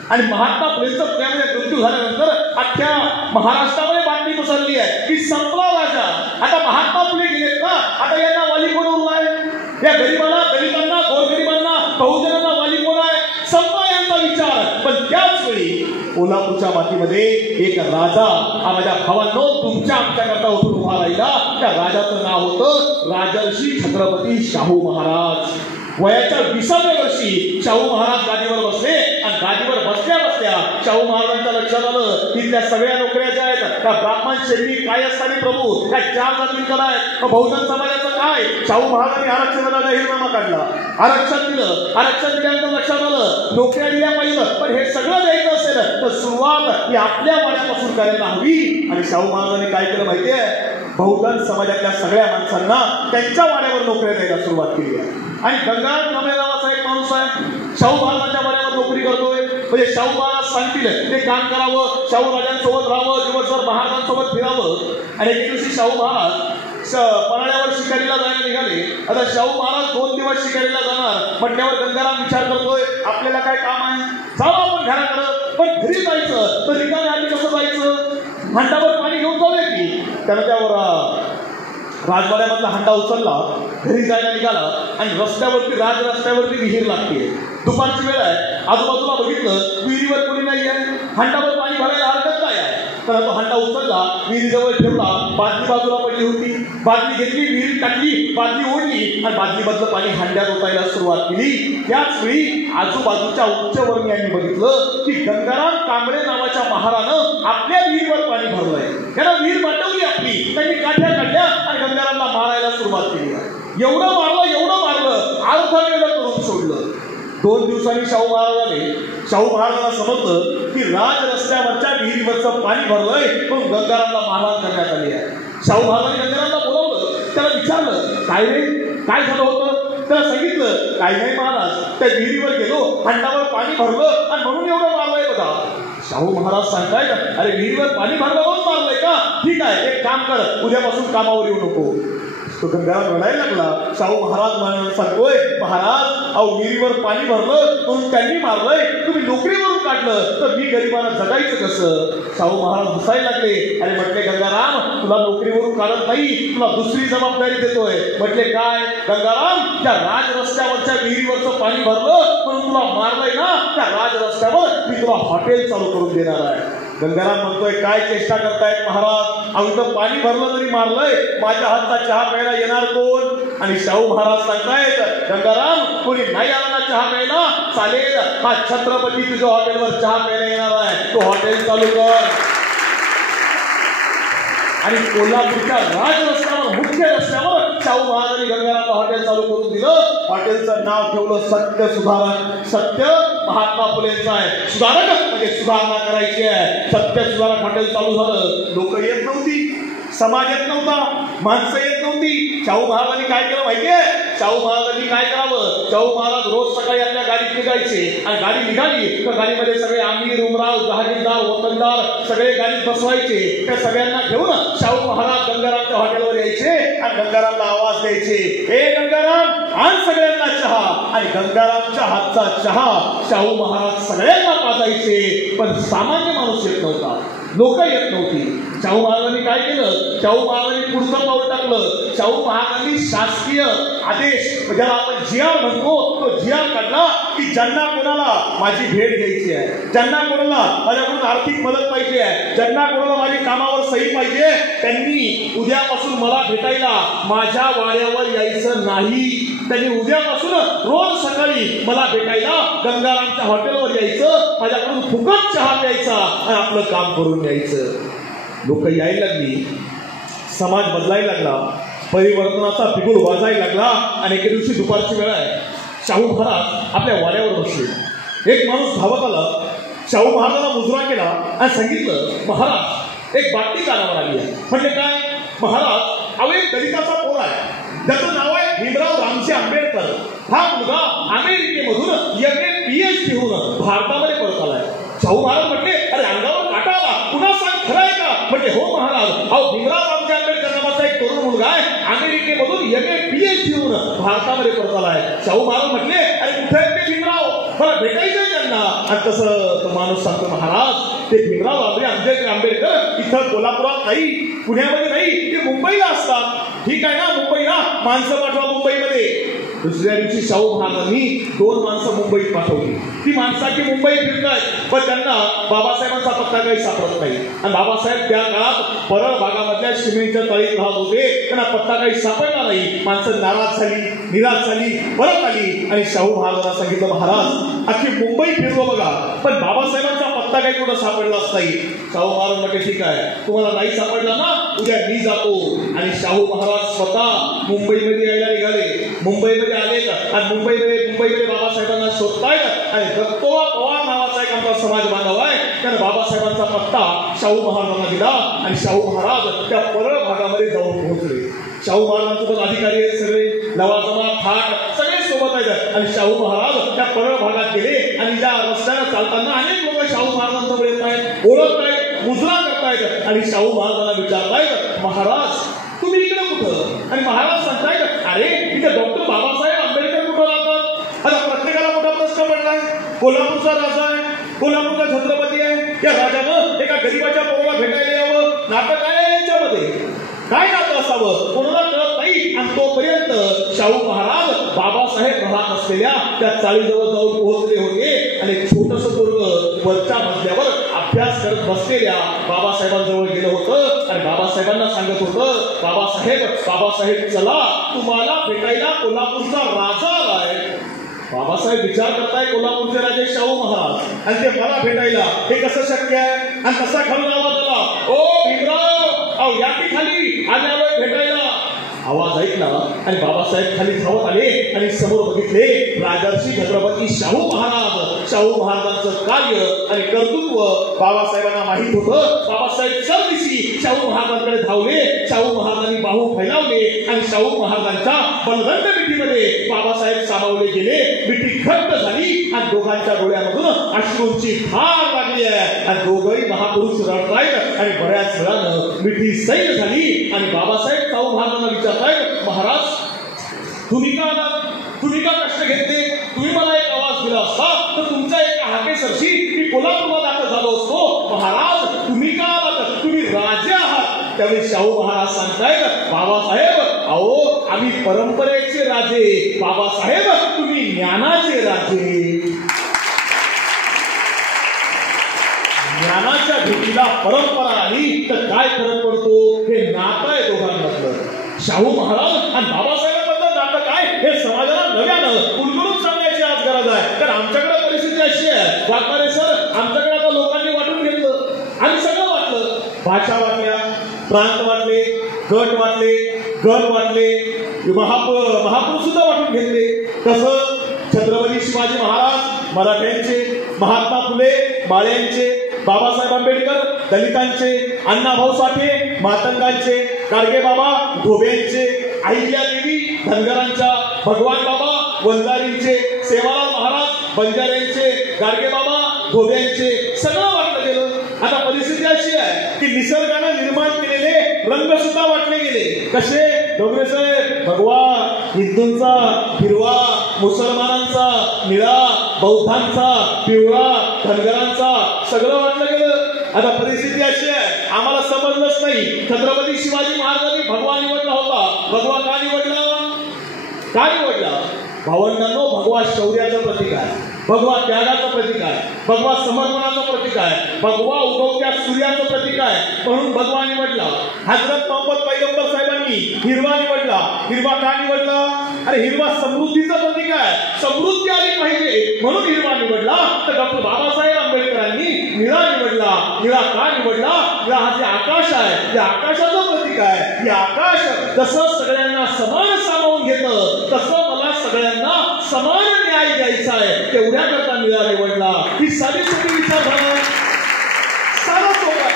आणि महात्मा फुलेंचं पुण्यामध्ये मृत्यू झाल्यानंतर अख्ख्या महाराष्ट्रामध्ये बातमी पसरली आहे की संपला राजा. आता महात्मा फुले गेलेत ना, आता यांना वाली कोण उरलाय? या गरीबाला, दलितांना, गोरगरिबांना, बहुजनांना वाली कोण आहे? संपला यांचा विचार. पण त्याच वेळी कोल्हापूरच्या मातीमध्ये एक राजा हा माझ्या भावांनो तुमच्या आमच्याकरता उठून उभा राहिला. त्या राजाचं नाव होतं राजर्षी छत्रपती शाहू महाराज. वयाच्या 20व्या वर्षी शाहू महाराज गादीवर बसले आणि गादीवर बसल्या बसल्या शाहू महाराजांच्या लक्षात आलं की त्या सगळ्या नोकऱ्या ज्या आहेत त्या ब्राह्मण, शेतकरी, कायस्थानी प्रभू त्या 4 जातींकडे आहेत. बहुजन समाजाचं काय? शाहू महाराजांनी आरक्षणाचा जाहीरनामा काढला, आरक्षण दिलं. आरक्षण दिल्यानंतर लक्षात आलं नोकऱ्या दिल्या पाहिजे, पण हे सगळं द्यायचं असेल तर सुरुवात ही आपल्या वाड्यापासून करायला हवी. आणि शाहू महाराजांनी काय केलं माहितीये? बहुजन समाजातल्या सगळ्या माणसांना त्यांच्या वाड्यावर नोकऱ्या द्यायला सुरुवात केली आहे. आणि गंगाराम कांबळे नावाचा एक माणूस आहे, शाहू महाराजांच्या वाड्यावर नोकरी करतोय. म्हणजे शाहू महाराज सांगतील ते काम करावं, शाहू राजांसोबत राहावं, दिवसभर महाराजांसोबत फिरावं. आणि एक दिवशी शाहू महाराज पराड्यावर शिकारीला जायला निघाले. आता शाहू महाराज 2 दिवस शिकारीला जाणार म्हटल्यावर गंगाराम विचार करतोय आपल्याला काय काम आहे, जाऊ आपण घराकडं. पण घरी जायचं तर रिकाम्या हाती कसं जायचं? हंडावर पाणी घेऊन जाऊया की. त्यानं त्यावर राजवाड्यामधला हंडा उचलला, घरी जायला निघाला आणि रस्त्यावरती रस्त्यावरती विहीर लागते. दुपारची वेळ आहे, आजूबाजूला बघितलं विहिरीवर कोणी नाही आहे, हंडावर पाणी भरायला हरकत काय आहे. तर तो हंडा उचलला, विहिरीजवळ ठेवला, बादली बाजूला पडली होती, बादली घेतली, विहिरीत टाकली, बादली ओढली आणि बादलीमधलं पाणी हंड्यात ओतायला सुरुवात केली. त्याच वेळी आजूबाजूच्या उच्चवर्णीयांनी बघितलं की गंगाराम कांबळे नावाच्या महारानं आपल्या विहिरीवर पाणी भरलंय. त्याला विहीर वाटवली आपली, त्यांनी काठ्या काढल्या आणि गंगारामला मारायला सुरुवात केली. एवढं मारलं, अर्ध वेळ करून सोडलं. 2 दिवसांनी शाहू महाराज आले. शाहू महाराजांना समजलं की राज रस्त्यावरच्या विहिरीवरचं पाणी भरलंय म्हणून गंगारामला मारहाण करण्यात आली आहे. शाहू महाराजांनी गंगारामला बोलावलं, त्याला विचारलं काय रे, काय झालं होतं. त्याला सांगितलं काय नाही महाराज, त्या विहिरीवर गेलो, हंडावर पाणी भरलं आणि म्हणून एवढं मारलंय बघा. शाहू महाराज सांगताय अरे विहिरीवर पाणी भरलं म्हणून मारलंय का, ठीक आहे एक काम कर, उद्यापासून कामावर येऊ नको. तो गंगाराम रडायला लागला. शाहू महाराज सांगतोय महाराज अहो विहिरीवर पाणी भरलं म्हणून त्यांनी मारलंय, तुम्ही नोकरीवरून काढलं तर मी गरिबांना जगायचं कसं. शाहू महाराज हसायला लागले. अरे म्हटले गंगाराम तुला नोकरीवरून काढत नाही, तुला दुसरी जबाबदारी देतोय. म्हटले काय. गंगाराम त्या राज रस्त्यावरच्या विहिरीवरचं पाणी भरलं म्हणून तुला मारलंय ना, त्या राज रस्त्यावर मी तुला हॉटेल चालू करून देणार आहे. गंगाराम म्हणतोय काय चेष्टा करतायत महाराज, अहो इथं पाणी भरलं तरी मारलंय, माझ्या हातचा चहा प्यायला येणार कोण. आणि शाहू महाराज सांगतायत गंगाराम कोणी नाही आला ना चहा प्यायला चालेल, हा छत्रपती तुझ्या हॉटेलवर चहा प्यायला येणार आहे, तो हॉटेल चालू कर. आणि कोल्हापूरच्या राज रस्त्यावर मुख्य रस्त्यावर शाहू महाराजांनी गंगारामला हॉटेल चालू करून दिलं. हॉटेलचं नाव ठेवलं सत्य सुधारक. सत्य महात्मा फुलेंचं आहे, सुधारक म्हणजे सुधारणा करायची आहे. सत्य सुधारक हॉटेल चालू झालं. लोक येत नव्हती, समाज येत नव्हता, माणसं येत नव्हती. शाहू महाराजांनी काय केलं माहितीये, शाहू महाराजांनी काय करावं, शाहू महाराज रोज सकाळी आपल्या गाडीत निघायचे आणि गाडी निघाली तर गाडीमध्ये सगळे आमीर उमराव जहागीरदार वतनदार सगळे गाडीत बसवायचे. त्या सगळ्यांना घेऊन शाहू महाराज गंगारामच्या हॉटेलवर यायचे आणि गंगारामला आवाज द्यायचे, हे गंगाराम आण सगळ्यांना चहा. आणि गंगारामच्या हातचा चहा शाहू महाराज सगळ्यांना पाजायचे. पण सामान्य माणूस येत नव्हता, लोक येत नव्हती. शाहू महाराजांनी काय केलं, शाहू महाराजांनी पुढचं पाऊल टाकलं. शाहू महाराजांनी शासकीय आदेश ज्याला आपण जिआर म्हणतो तो जिआर काढला की ज्यांना कोणाला माझी भेट घ्यायची आहे, ज्यांना कोणाला माझ्याकडून आर्थिक मदत पाहिजे आहे, ज्यांना कोणाला माझी कामावर सही पाहिजे, त्यांनी उद्यापासून मला भेटायला माझ्या वाड्यावर यायचं नाही. त्यांनी उद्यापासून रोज सकाळी मला भेटायला गंगारामच्या हॉटेलवर यायचं, माझ्याकडून फुकट चहा प्यायचा आणि आपलं काम करून यायचं. लोक यायला लागली, समाज बदलायला लागला, परिवर्तनाचा बिगुल वाजायला लागला. आणि एके दिवशी दुपारची वेळ आहे, शाहू महाराज आपल्या वाड्यावर बसले. एक माणूस धावत आला, शाहू महाराजांना मुजरा केला आणि सांगितलं महाराज एक बातमी कानावर आली आहे. म्हणजे काय महाराज, अहो एक दलिताचा पोर आहे, त्याचं नाव आहे भीमराव रामजी आंबेडकर. हा मुलगा अमेरिकेमधून PhD होऊन भारतामध्ये परत आलाय. शाहू महाराज म्हटले अरे अंगावर काटा आला, पुन्हा सांग खरं आहे का. म्हणजे हो महाराज, अहो भीमराव रामजी आंबेडकर नावाचा एक तरुण मुलगा आहे, अमेरिकेमधून PhD होऊन भारतामध्ये परत आलाय. शाहू महाराज म्हटले अरे कुठे आहेत ते भीमराव, मला भेटायचंय त्यांना. आणि तसं तो माणूस सांगतो महाराज ते भीमराव आंबेडकर इथं कोल्हापुरात नाही, पुण्यामध्ये नाही, ते मुंबईला असतात. ठीक आहे ना, मुंबईला माणसं पाठवा मुंबईमध्ये. दुसऱ्या दिवशी शाहू महाराजांनी 2 माणसं मुंबईत पाठवली. ती माणसाची मुंबई फिरतायत पण त्यांना बाबासाहेबांचा पत्ता काही सापडत नाही. आणि बाबासाहेब त्या काळात परळ भागामधल्या शिमेच्या तळीत राहत होते, त्यांना पत्ता काही सापडला नाही. माणसं नाराज झाली, निराश झाली, परत आली आणि शाहू महाराजांना सांगितलं महाराज अख्खी मुंबई फिरलो बघा पण बाबासाहेबांचा पत्ता काही कुठं सापडलाच नाही. शाहू महाराज म्हटले ठीक आहे, तुम्हाला नाही सापडला ना, उद्या मी जातो. आणि शाहू महाराज स्वतः मुंबईमध्ये यायला निघाले. मुंबईमध्ये आले आणि मुंबईमध्ये बाबासाहेबांना शोधतायत. आणि दत्तोबा पवार नावाचा एक आमचा समाज बांधव आहे, त्याने बाबासाहेबांचा पत्ता शाहू महाराजांना दिला आणि शाहू महाराज त्या परळ भागामध्ये जाऊन पोहोचले. शाहू महाराजांसोबत अधिकारी आहेत सगळे, लवाजमा थाट सगळे सोबत आहेत. आणि शाहू महाराज त्या परळ भागात गेले आणि ज्या रस्त्याने चालताना अनेक लोक शाहू महाराजांसोबत येत आहेत, ओळखतायत, मुजरा करतायत. आणि शाहू महाराजांना विचारतायत महाराज तुम्ही इकडे कुठं. आणि महाराज सांगतायत अरे इथे डॉक्टर बाबासाहेब आंबेडकर कुठं राहतात. आता प्रत्येकाला मोठा प्रश्न पडलाय, कोल्हापूरचा राजा आहे, कोल्हापूरचा छत्रपती आहे, या राजानं एका गरीबाच्या पोराला भेटायला यावं, नाटक आहे यांच्यामध्ये, काय नातं असावं कोणाला कळत नाही. आणि तोपर्यंत शाहू महाराज बाबासाहेब राहत असलेल्या त्या चाळीजवळ जाऊन पोहोचले होते आणि छोटस पोरग वरच्या मजल्यावर अभ्यास करत बसलेल्या बाबासाहेबांजवळ गेलं होतं आणि बाबासाहेबांना सांगत होतं, बाबासाहेब चला, तुम्हाला भेटायला कोल्हापूरचा राजा आलाय. बाबासाहेब विचार करताय, कोल्हापूरचे राजे शाहू महाराज आणि ते मला भेटायला, हे कसं शक्य आहे? आणि कसा खालून आवाज आला, ओ भीमराव, अहो या की खाली, आम्ही आलोय भेटायला. आवाज ऐकला आणि बाबासाहेब खाली धावत आले आणि समोर बघितले राजर्षी छत्रपती शाहू महाराजांचं कार्य आणि कर्तृत्व बाबासाहेबांना माहित होतं. बाबासाहेब चलदिशी शाहू महाराजांकडे धावले. शाहू महाराजांनी बाहू फैलावले आणि शाहू महाराजांच्या बलदंड मिठीमध्ये बाबासाहेब सामावले गेले. मिठी घट्ट झाली आणि दोघांच्या डोळ्यामधून अश्रूंची धार लागली आहे आणि दोघंही महापुरुष रडतायत आणि बऱ्याच वेळानं मिठी सैल झाली आणि बाबासाहेब शाहू महाराजांना विचारतायत, महाराज तुम्ही का कष्ट घेतले? तुम्ही मला एक आवाज दिला असता तर तुमच्या एका हाकेसरशी मी कोल्हापूरला दाखल झालो असतो. महाराज तुम्ही का आलात? तुम्ही राजे आहात. त्यावेळी शाहू महाराज सांगतायत, बाबासाहेब अहो आम्ही परंपरेचे राजे, बाबासाहेब तुम्ही ज्ञानाचे राजे. ज्ञानाच्या भेटीला परंपरा आली तर काय फरक पडतो? हे नातं आहे दोघांमधलं. शाहू महाराज आणि बाबासाहेबांबद्दल नातं काय हे समाजाला नव्यानं उलगडून सांगण्याची आज गरज आहे. तर आमच्याकडे परिस्थिती अशी आहे, वाटणारे सर, आमच्याकडे आता लोकांनी वाटून घेतलं. आम्ही सगळं वाटलं, भाषा वाटल्या, प्रांत वाटले, गट वाटले, गण वाटले, महापुरुष सुद्धा वाटून घेतले. कसं? छत्रपती शिवाजी महाराज मराठ्यांचे, महात्मा फुले माळ्यांचे, बाबासाहेब आंबेडकर दलितांचे, अण्णाभाऊ साठे मातंगांचे, गाडगे बाबा धोबेंचे, अहिल्यादेवी धनगरांच्या, भगवान बाबा वंजारींचे, सेवालाल महाराज बंजाऱ्यांचे, गाडगे बाबा धोबेंचे, सगळं वाटलं गेलं. आता परिस्थिती अशी आहे की निसर्गाने निर्माण केलेले रंग सुद्धा वाटले गेले. कसे? डोंगरे साहेब, भगवा हिंदूंचा हिरवा, मुसलमानांचा निळा, बौद्धांचा पिवळा, धनगरांचा, सगळं वाटलं गेलं. आता परिस्थिती अशी आहे, आम्हाला समजलंच नाही. छत्रपती शिवाजी महाराजांनी भगवा निवडला होता. भगवा का निवडला? भावंडांनो, भगवा शौर्याचं प्रतीक आहे, भगवा त्यागाचं प्रतीक आहे, भगवा समर्पणाचं प्रतीक आहे, भगवा उगवत्या सूर्याचं प्रतीक आहे, म्हणून भगवा निवडला. हजरत मोहम्मद पैगंबर साहेबांनी हिरवा निवडला. हिरवा का निवडला? अरे हिरवा समृद्धीचं प्रतीक आहे, समृद्धी आली पाहिजे म्हणून हिरवा निवडला. तर डॉक्टर बाबासाहेब आंबेडकरांनी निळा निवडला. निळा का निवडला? निळा हा जे आकाश आहे, जे आकाशाचं प्रतीक आहे. हे आकाश जसं सगळ्यांना समान सामावून घेतं, तसं मला सगळ्यांना समान न्याय द्यायचा आहे, तेवढ्या करता निळा निवडला. ही साधी सोपी विचारधारा, साधा सोपा,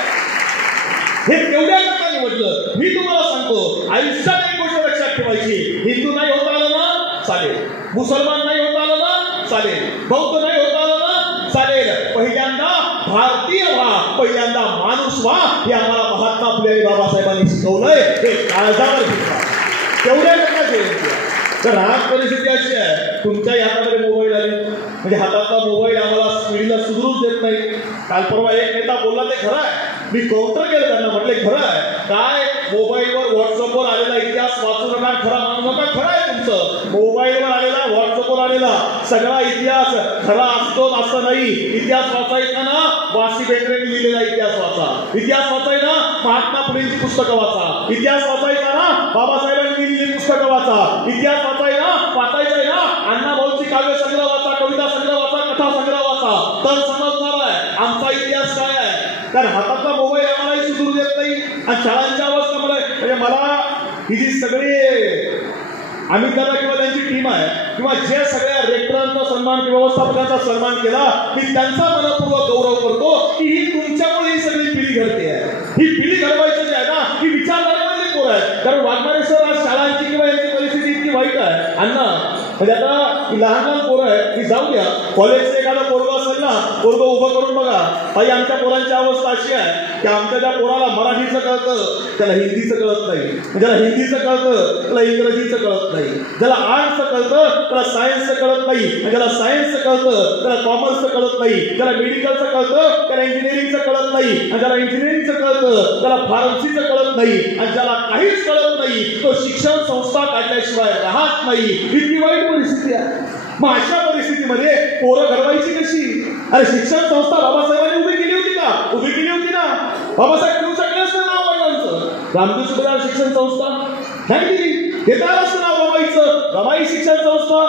हे तेवढ्या करता निवडलं. मी तुम्हाला सांगतो, आयुष्यात एक गोष्ट लक्षात ठेवायची, हिंदू नाही होता आलं ना चालेल, मुसलमान नाही होता आलं ना चालेल, बौद्ध नाही होता आलं ना चालेल, पहिल्यांदा भारतीय व्हा, पहिल्यांदा माणूस व्हा, हे आम्हाला महात्मा फुले बाबासाहेबांनी शिकवलंय. हे काळजावर घेतला, तेवढ्या करता जयंती. तर आज परिस्थिती अशी आहे, तुमच्याही हातामध्ये मोबाईल आले, म्हणजे हातातला मोबाईल आम्हाला पिढीला सुधरूच देत नाही. काल परवा एक नेता बोलला ते खरं आहे, मी काउंटर केलं त्यांना, म्हटले खरं आहे काय? मोबाईलवर व्हॉट्सअपवर आलेला इतिहास वाचू नका, खरा मानू नका. खरं आहे तुमचं, मोबाईलवर आलेला व्हॉट्सअपवर आलेला सगळा इतिहास खरा असतो असं नाही. इतिहास वाचायचा ना, वासी बेंद्रेने लिहिलेला इतिहास वाचा. इतिहास वाचायला महात्मा फुलेंची पुस्तकं वाचा. इतिहास वाचायचा ना, बाबासाहेबांनी लिहिलेली पुस्तकं वाचा. इतिहास वाचायचा ना, अण्णाभाऊची काव्य संग्रह वाचा, कविता संग्रह वाचा, कथा संग्रह वाचा, तर समजणार आहे आमचा इतिहास काय आहे. कारण हातातला मोबाईल आम्हालाही सुधरू देत नाही आणि शाळांच्या अवस्थेमुळे. म्हणजे मला ही जी सगळी अमित दादा किंवा त्यांची टीम आहे, किंवा जे सगळ्या रेक्टरांचा सन्मान किंवा व्यवस्थापकांचा सन्मान केला, मी त्यांचा मनपूर्वक गौरव करतो की ही तुमच्यामुळे ही सगळी पिढी घडते आहे. ही पिढी घडवायचं जे आहे ना, ही विचारधारेमध्ये पोरं आहेत. कारण वाघमारे सर आज शाळांची किंवा यांची परिस्थिती इतकी वाईट आहे अण्णा, म्हणजे आता लहान लहान पोरं आहेत की जाऊ द्या, कॉलेजचं एखादा पोरगा असेल ना पोरग उभं करून बघा. आई आमच्या पोरांची अवस्था अशी आहे की आमच्या ज्या पोराला मराठीचं कळतं त्याला हिंदीचं कळत नाही, ज्याला हिंदीचं कळतं त्याला इंग्रजीचं कळत नाही, ज्याला आर्ट्सचं कळतं त्याला सायन्सचं कळत नाही, ज्याला सायन्सचं कळतं त्याला कॉमर्सचं कळत नाही, ज्याला मेडिकलचं कळतं त्याला इंजिनिअरिंगचं कळत नाही, आणि ज्याला इंजिनिअरिंगचं कळतं त्याला फार्मसीचं कळत नाही, आणि ज्याला काहीच कळत नाही तो शिक्षण संस्था काढल्याशिवाय राहत नाही. इतकी वाईट परिस्थिती आहे. मग अशा परिस्थितीमध्ये पोरं घडवायची कशी? अरे शिक्षण संस्था बाबासाहेबांनी उभी केली होती का? उभी केली होती ना. बाबासाहेब ठेवू शकले असतं नाव वडिलांचं. रामजी सुभेदार शिक्षण संस्था नाही दिली. घेता आलं असतं नाव रमाईचं, रमाई शिक्षण संस्था.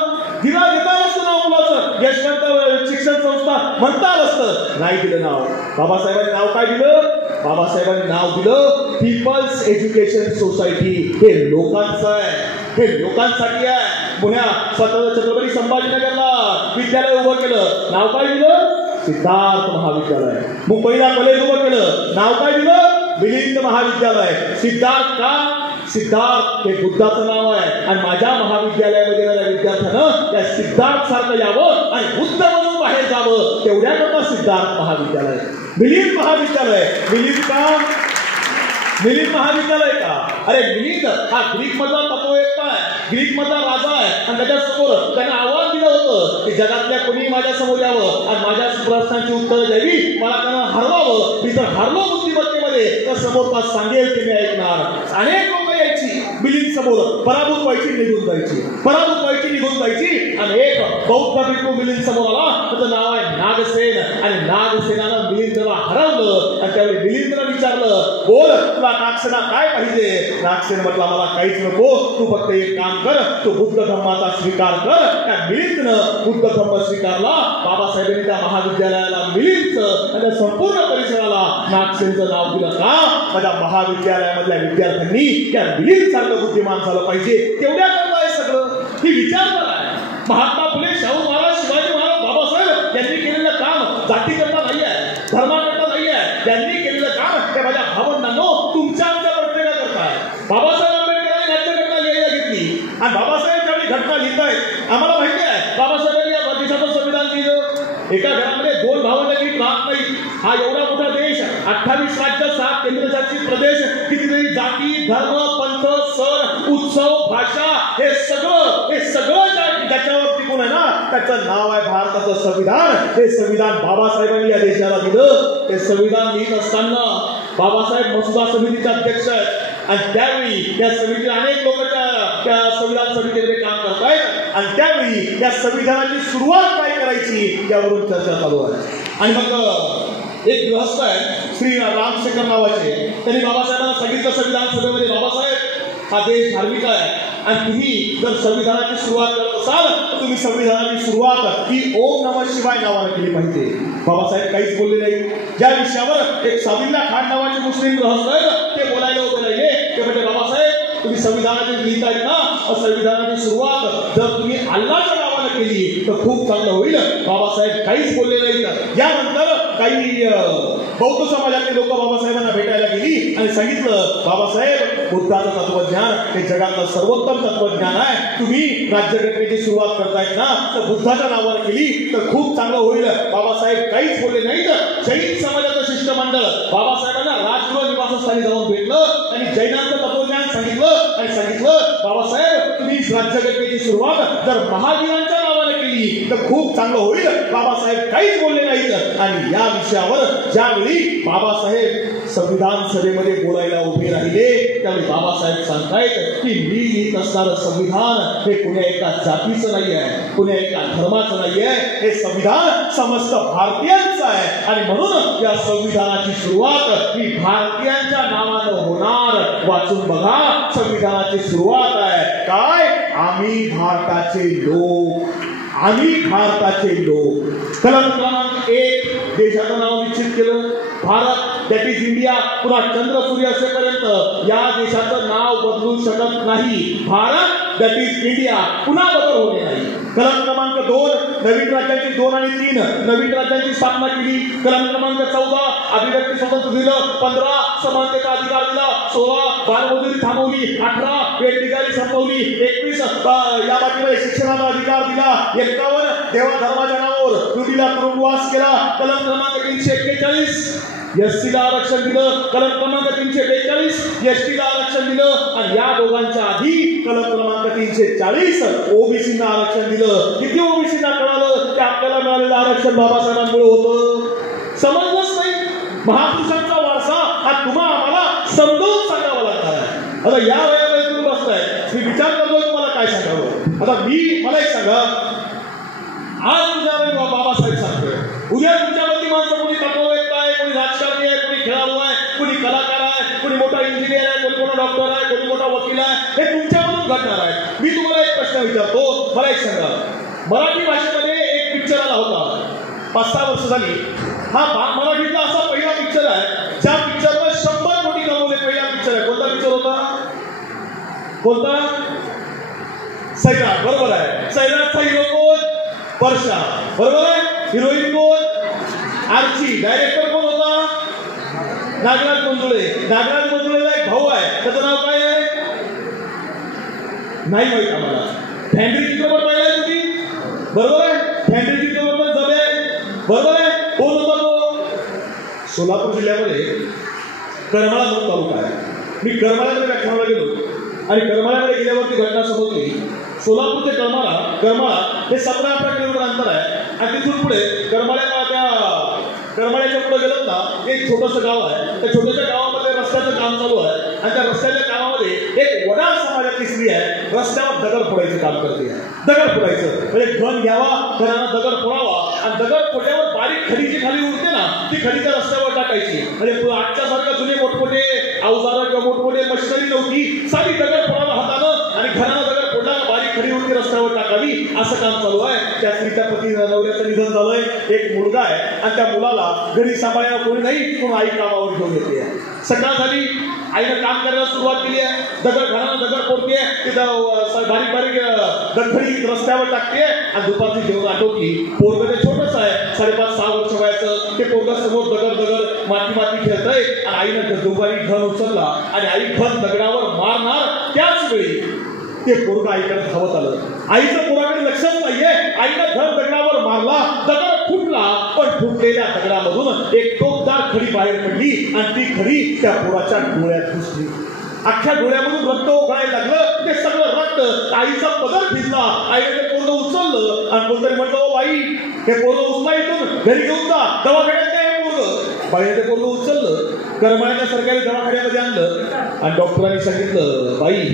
तिला घेता आलं असतं नाव मुलाचं, यशवंत शिक्षण संस्था म्हणता आलं असतं. नाही दिलं नाव. बाबासाहेबांनी नाव काय दिलं? बाबासाहेबांनी नाव दिलं पीपल्स एज्युकेशन सोसायटी. हे लोकांचं आहे, हे लोकांसाठी आहे. पुण्यात छत्रपती संभाजीनगरला विद्यालय उभं केलं. नाव काय दिलं? सिद्धार्थ महाविद्यालय. मुंबईला कॉलेज उभं केलं. नाव काय दिलं? मिलिंद महाविद्यालय. सिद्धार्थ का? सिद्धार्थ हे बुद्धाचं नाव आहे, आणि माझ्या महाविद्यालयामध्ये येणाऱ्या विद्यार्थ्यानं त्या सिद्धार्थ सारखं यावं आणि बुद्ध म्हणून बाहेर जावं, तेवढ्याकरता सिद्धार्थ महाविद्यालय. मिलिंद महाविद्यालय. मिलिंद का? मिलिंद महाविद्यालय का? अरे मिलिंद हा ग्रीक मधला तत्ववेत्ता आहे, ग्रीक मधला राजा आहे, आणि त्याच्यासमोर त्याने आव्हान दिलं होतं की जगातल्या कोणी माझ्या समोर यावं आणि माझ्या प्रश्नांची उत्तरं द्यावी, मला त्यांना हरवावं. मी जर हरलो बुद्धिमत्तेमध्ये तर समोर का सांगेल ते मी ऐकणार. अनेक लोक यायची मिलिंद समोर, पराभूत व्हायची, निघून जायची, पराभूत व्हायची, निघून जायची. आणि एक बौद्ध भिक्खू मिलिंद समोर आला, त्याचं नाव आहे नागसेन, आणि नागसेनानं मिलिंदला हरवलं. आणि त्यावेळी मिलिंदनं विचारलं, बोल तुला नागसेना काय पाहिजे? नागसेन म्हटला, मला काहीच नको, तू फक्त एक काम कर, तू बुद्ध धर्माचा स्वीकार कर. त्या मिलिंदनं बुद्ध धर्म स्वीकारला. बाबासाहेबांनी त्या महाविद्यालयाला मिलिंदचं आणि संपूर्ण परिसराला नागसेनचं नाव दिलं. का? माझ्या महाविद्यालयामधल्या विद्यार्थ्यांनी त्या मिलिंद सारखं बुद्धिमान झालं पाहिजे. तेवढ्या करता आहे सगळं. ही विचारधारा आहे. महात्मा फुले, शाहू महाराज, शिवाजी महाराज, बाबासाहेब यांनी केलेलं काम जातीकरता नाही आहे, धर्माकरता नाही आहे. त्यांनी केलेलं काम त्या माझ्या भावंडांनो तुमच्या आमच्या प्रत्येकाकरता आहे. बाबासाहेब आंबेडकरांनी राज्यघटना लिहायला घेतली, आणि बाबासाहेब ज्यावेळी घटना लिहितायत आम्हाला माहिती आहे बाबासाहेबांनी या देशाचं संविधान लिहिलं. एका घरामध्ये दोन भावंड नीट राहत नाही. हा एवढा मोठा देश, 28 राज्य, 7 केंद्रशासित प्रदेश, कितीतरी जाती, धर्म, पंथ, सण, उत्सव, भाषा, हे सगळं ज्याच्यावर टिकून आहे ना, त्याचं नाव आहे भारताचं संविधान. हे संविधान बाबासाहेबांनी या देशाला दिलं. हे संविधान लिहित असताना बाबासाहेब मसुदा समितीचे अध्यक्ष आहेत, आणि त्यावेळी या समितीला अनेक लोक त्या संविधान समितीमध्ये काम करत आहेत, आणि त्यावेळी या संविधानाची सुरुवात काय करायची यावरून चर्चा चालू आहे. आणि मग एक गृहस्थ आहे श्री रामशेखर नावाचे, त्यांनी बाबासाहेबांना सांगितलं संविधान सभेमध्ये, बाबासाहेब हा देश धार्मिक आहे, आणि तुम्ही जर संविधानाची सुरुवात करत असाल तर तुम्ही संविधानाची सुरुवात ही ओम नमः शिवाय नावाने केली पाहिजे. बाबासाहेब काहीच बोलले नाही. ज्या विषयावर एक साबिल्ला खान नावाचे मुस्लिम गृहस्थ आहेत ते बोलायला उभे राहिले. ते म्हणजे बाबासाहेब तुम्ही संविधानाची लिहितायत ना, संविधानाची सुरुवात जर तुम्ही अल्लाच्या नावाने केली तर खूप चांगलं होईल. बाबासाहेब काहीच बोलले नाहीत. यानंतर काही बौद्ध समाजातली लोक बाबासाहेबांना भेटायला गेली आणि सांगितलं, बाबासाहेब बुद्धाचं तत्वज्ञान हे जगातलं सर्वोत्तम तत्वज्ञान आहे. तुम्ही राज्यघटनेची सुरुवात करतायत ना तर बुद्धाच्या नावाने केली तर खूप चांगलं होईल. बाबासाहेब काहीच बोलले नाहीत. जैन समाजाचं शिष्टमंडळ बाबासाहेबांना राजगृह निवासस्थानी जाऊन भेटलं आणि जैनांचं तत्वज्ञान सांगितलं आणि सांगितलं, बाबासाहेब तुम्ही राज्यघटनेची सुरुवात जर महावीरांच्या नावाने केली तर खूप चांगलं होईल. बाबासाहेब काहीच बोलले नाहीत. आणि या विषयावर ज्यावेळी बाबासाहेब संविधान सभेमध्ये बोलायला उभे राहिले त्यावेळी बाबासाहेब सांगतायत की मी लिहित असणारं संविधान हे कुण्या एका जातीचं नाही आहे, कुण्या एका धर्माचं नाही आहे. हे संविधान समस्त भारतीयांचं आहे, आणि म्हणून या संविधानाची सुरुवात ही भारतीयांच्या नावानं होणार. वाचून बघा, संविधानाची सुरुवात आहे काय? आम्ही भारताचे लोक, आम्ही भारताचे लोक. कलम क्रमांक 1 देशाचं नाव निश्चित केलं, भारत, दॅट इज इंडिया. पुन्हा चंद्र सूर्य असेपर्यंत या देशाचं नाव बदलू शकत नाही. भारत, दॅट इज इंडिया, पुन्हा बदल होणे नाही. कलम क्रमांक 2 नवीन राज्यांची 2 आणि 3 नवीन राज्यांची स्थापना केली. कलम क्रमांक 14 अभिव्यक्ती स्वातंत्र्य दिलं. 15 समानतेचा अधिकार दिला. 16 बालमजुरी थांबवली. 18 वेठबिगारी संपवली. 21 या बाबतीमध्ये शिक्षणाचा अधिकार दिला. 51 तेव्हा धर्माच्या नावावर युतीला तुरुंगवास केला, कलम क्रमांक 341. एसटीला आरक्षण दिलं, कलम क्रमांक 342. एसटीला आरक्षण दिलं आणि या दोघांच्या आधी कलम क्रमांक 340 ओबीसींना आरक्षण दिलं. किती ओबीसींना कळालं की आपल्याला मिळालेलं आरक्षण बाबासाहेबांमुळे होतं? समजलंच नाही. महापुरुषांचा वारसा हा तुम्हा आम्हाला समजावून सांगावा लागणार आहे. आता या वयामध्ये तुम्ही बसताय, मी विचार करतोय तुम्हाला काय सांगावं. आता मला एक सांगा, आज तुझ्यावर बाबासाहेब सांगतोय, उद्या तुमच्यावरती माणसं कोणी तत्ववेत्ता आहे, कोणी राजकारणी आहे, कोणी खेळाडू आहे, कोणी कलाकार आहे, कोणी मोठा इंजिनियर आहे, कोणी मोठा डॉक्टर आहे, कोणी मोठा वकील आहे, हे तुमच्यावरून घडणार आहे. मी तुम्हाला एक प्रश्न विचारतो, मला एक सांगा, मराठी भाषेमध्ये एक पिक्चर आला होता 5-6 वर्ष झाली. हा मराठीतला असा पहिला पिक्चर आहे ज्या पिक्चरवर 100 कोटी कमवले. पहिला पिक्चर आहे. कोणता पिक्चर होता? कोणता? सैराट. बरोबर आहे. सैराटचा हिरो कोण? वर्षा. बरोबर आहे. हिरोईन कोण? आर्ची. डायरेक्टर कोण होता? नागराज मंजुळे. नागराज मंजुळेला एक भाऊ आहे, त्याचं नाव काय आहे? नाही माहित आम्हाला. फॅन्ड्री चित्रपट पाहिलाय तुम्ही? बरोबर आहे. फॅन्ड्री चित्रपट जमे. बरोबर आहे. कोण होता तो? सोलापूर जिल्ह्यामध्ये करमाळा म्हणून तालुका आहे. मी करमाळ्यामध्ये व्याख्यानाला गेलो आणि करमाळ्यामध्ये गेल्यावरती घटना समजली. सोलापूर ते करमाळा हे 17-18 किलोमीटर अंतर आहे आणि तिथून पुढे करमाळ्याच्या पुढे गेलं ना एक छोटंसं गाव आहे. त्या छोट्याशा गावामध्ये रस्त्याचं काम चालू आहे आणि त्या रस्त्याच्या कामामध्ये एक वडार समाजाची स्त्री आहे, रस्त्यावर दगड फोडायचं काम करते. दगड फोडायचं म्हणजे घन घ्यावा, घरानं दगड फोडावा आणि दगड फोडल्यावर बारीक खडी जी खाली उरते ना ती खडी त्या रस्त्यावर टाकायची. म्हणजे आजच्या सारखं जुने मोठमोठे अवजारं किंवा मोठमोठे मशिनरी नव्हती. साधी दगड फोडावा हातानं आणि घरानं दगड फोडला बारीक खडी उरती रस्त्यावर टाकावी, असं काम चालू आहे. त्या स्त्रीच्या पती नवऱ्याचं निधन झालंय. एक मुलगा आहे आणि त्या मुलाला घरी सांभाळायला कोणी नाही, म्हणून आई कामावर घेऊन येते. सकाळ झाली, आईनं काम करायला सुरुवात केली आहे. घरानं दगड फोडते, तिथं बारीक बारीक दगडी रस्त्यावर टाकते आणि दुपारची जेवण आटोपली. पोरगं ते छोटंच आहे, 5.5-6 वर्ष वयाचं. ते पोरगं समोर दगड माती खेळतंय आणि आईनं दुपारी घन उचलला आणि आई घन दगडावर मारणार. त्याच वेळी ते पोरगं आईकडे धावत आलं. आईचं पोराकडे लक्षच नाहीये. आईनं घन दगडावर मारला, दगड फुटला, पण फुटलेल्या दगडामधून एक टोकदार खडी बाहेर पडली आणि ती खडी त्या पोराच्या डोळ्यात घुसली. अख्ख्या डोळ्यामधून रक्त ओघळायला लागलं. ते सगळं रक्त आईचा पदर भिजला. आईने ते पोरगं उचललं आणि कोणतरी म्हटलं, ओ बाई, हे पोरगं उचला इथून घरी घेऊन जा, दवाखान्यात काय हे पोरगं. बाईने ते पोरगं उचललं, करमाळ्याच्या सरकारी दवाखान्यामध्ये आणलं आणि डॉक्टरांनी सांगितलं, बाई,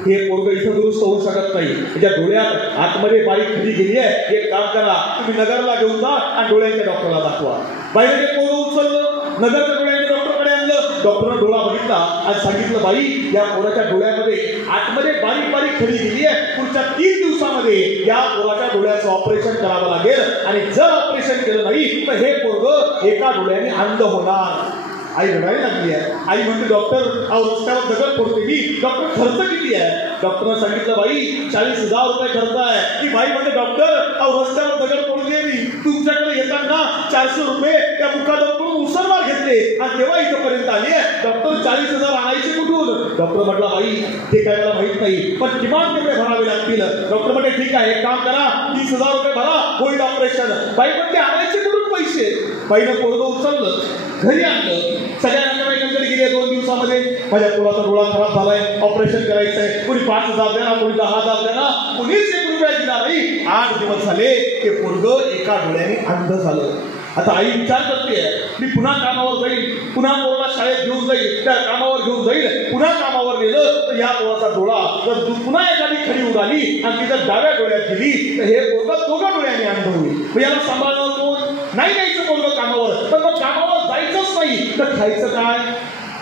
हे पोरगं इथं दुरुस्त होऊ शकत नाही, त्याच्या डोळ्यात आतमध्ये बारीक खडी गेली आहे. एक काम करा, तुम्ही नगरला घेऊन जा आणि डोळ्यांच्या डॉक्टरला दाखवा. बाईने ते पोरगं उचललं, नगरच्या डोळ्यांच्या डॉक्टरकडे आणलं. डॉक्टरनं डोळा बघितला आणि सांगितलं, बाई, या पोराच्या डोळ्यामध्ये आतमध्ये बारीक बारीक खडी गेली आहे. पुढच्या 3 दिवसामध्ये या पोराच्या डोळ्याचं ऑपरेशन करावं लागेल आणि जर ऑपरेशन केलं नाही तर हे पोरगं एका डोळ्याने अंध होणार. आई रडायला लागली आहे. आई म्हणते, डॉक्टर, अहो रस्त्यावर दगड फोडते मी, डॉक्टर खर्च किती आहे? डॉक्टरनं सांगितलं, बाई, 40,000 रुपये खर्च आहे. ती बाई म्हणते, डॉक्टर, अहो रस्त्यावर दगड फोडले मी, तुमच्याकडे येताना 400 रुपये त्या मुकादमकडून उसरवार घेतले आणि तेव्हा इथंपर्यंत आली आहे. डॉक्टर, 40,000 आणायचे कुठून? डॉक्टर म्हटला, बाई, ते काय मला माहित नाही, पण किमान तेवढे भरावे लागतील. डॉक्टर म्हणते, ठीक आहे, एक काम करा, 30,000 रुपये भरा, होईल ऑपरेशन. बाई म्हणते, आणायचे कुठून पैसे? बाईनं पोरगं उचललं, घरी आणलं. सगळ्या नातेवाईकांकडे गेले 2 दिवसामध्ये, माझ्या पोराचा डोळा खराब झालाय, ऑपरेशन करायचंय. कोणी 5,000 द्या, कोणी 10,000 द्या, कोणीच 1 रुपया दिला नाही. 8 दिवस झाले, ते पोरगं एका डोळ्याने अंध झालं. आता आई विचार करते, मी पुन्हा कामावर जाईल, पुन्हा पोराला शाळेत घेऊन जाईल, त्या कामावर घेऊन जाईल. पुन्हा कामावर गेलं तर या पोराचा डोळा जर पुन्हा एखादी खडी उडाली आणि तिथं डाव्या डोळ्यात गेली तर हे पोरगं 2 डोळ्याने अंध होईल. मग याला सांभाळणार कोण? नाही जायचं पोरगं कामावर. तर मग कामावर जायचंच नाही तर खायचं काय?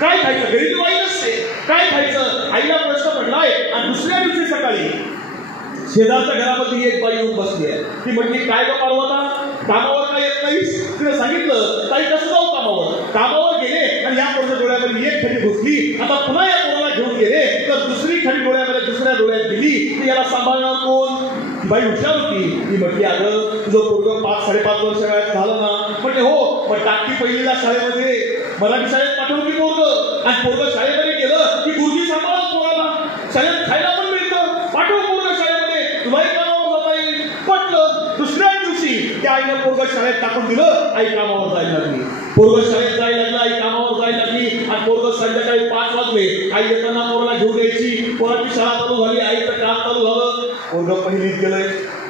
काय खायचं? घरी तर वाई नसते, काय खायचं? आईला प्रश्न पडलाय. आणि दुसऱ्या दिवशी सकाळी शेजारच्या घरामध्ये एक बाई येऊन बसली आहे. ती म्हटली, काय गं पार्वता, कामावर काय येत नाहीस? तिने सांगितलं, ताई कसं जाऊ कामावर? कामावर गेले आणि या पोराच्या डोळ्यामध्ये एक खडी घुसली. आता पुन्हा या पोराला घेऊन गेले तर दुसरी खडी डोळ्यामध्ये दुसऱ्या डोळ्यात गेली. तर याला सांभाळणार कोण? बाई हुशार होती. ती म्हटली, अगं तुझं पोरगं 5-5.5 वर्ष वयात झालं ना? म्हटले, हो. मग टाकी पहिलीला शाळेमध्ये मराठी शाळेत पाठवली पोरगं आणि पोरगं शाळेमध्ये गेलं की गुरुजी सांभाळत पोराला, शाळेत खायला पण मिळतं, पाठव पोरगं शाळेमध्ये, तुलाही कामावर जाता येईल. पटलं. दुसऱ्या त्या आईनं पोरग शाळेत टाकून दिलं, आई कामावर जायला लागली. पोरग शाळेत जायला लागलं, आई कामावर जायला लागली. आणि पोरग संध्याकाळी 5 वाजले, आई येताना पोराला घेऊन यायची. पोराची शाळा चालू झाली, आईचं काम चालू झालं. पोरग पहिलीत गेलंय,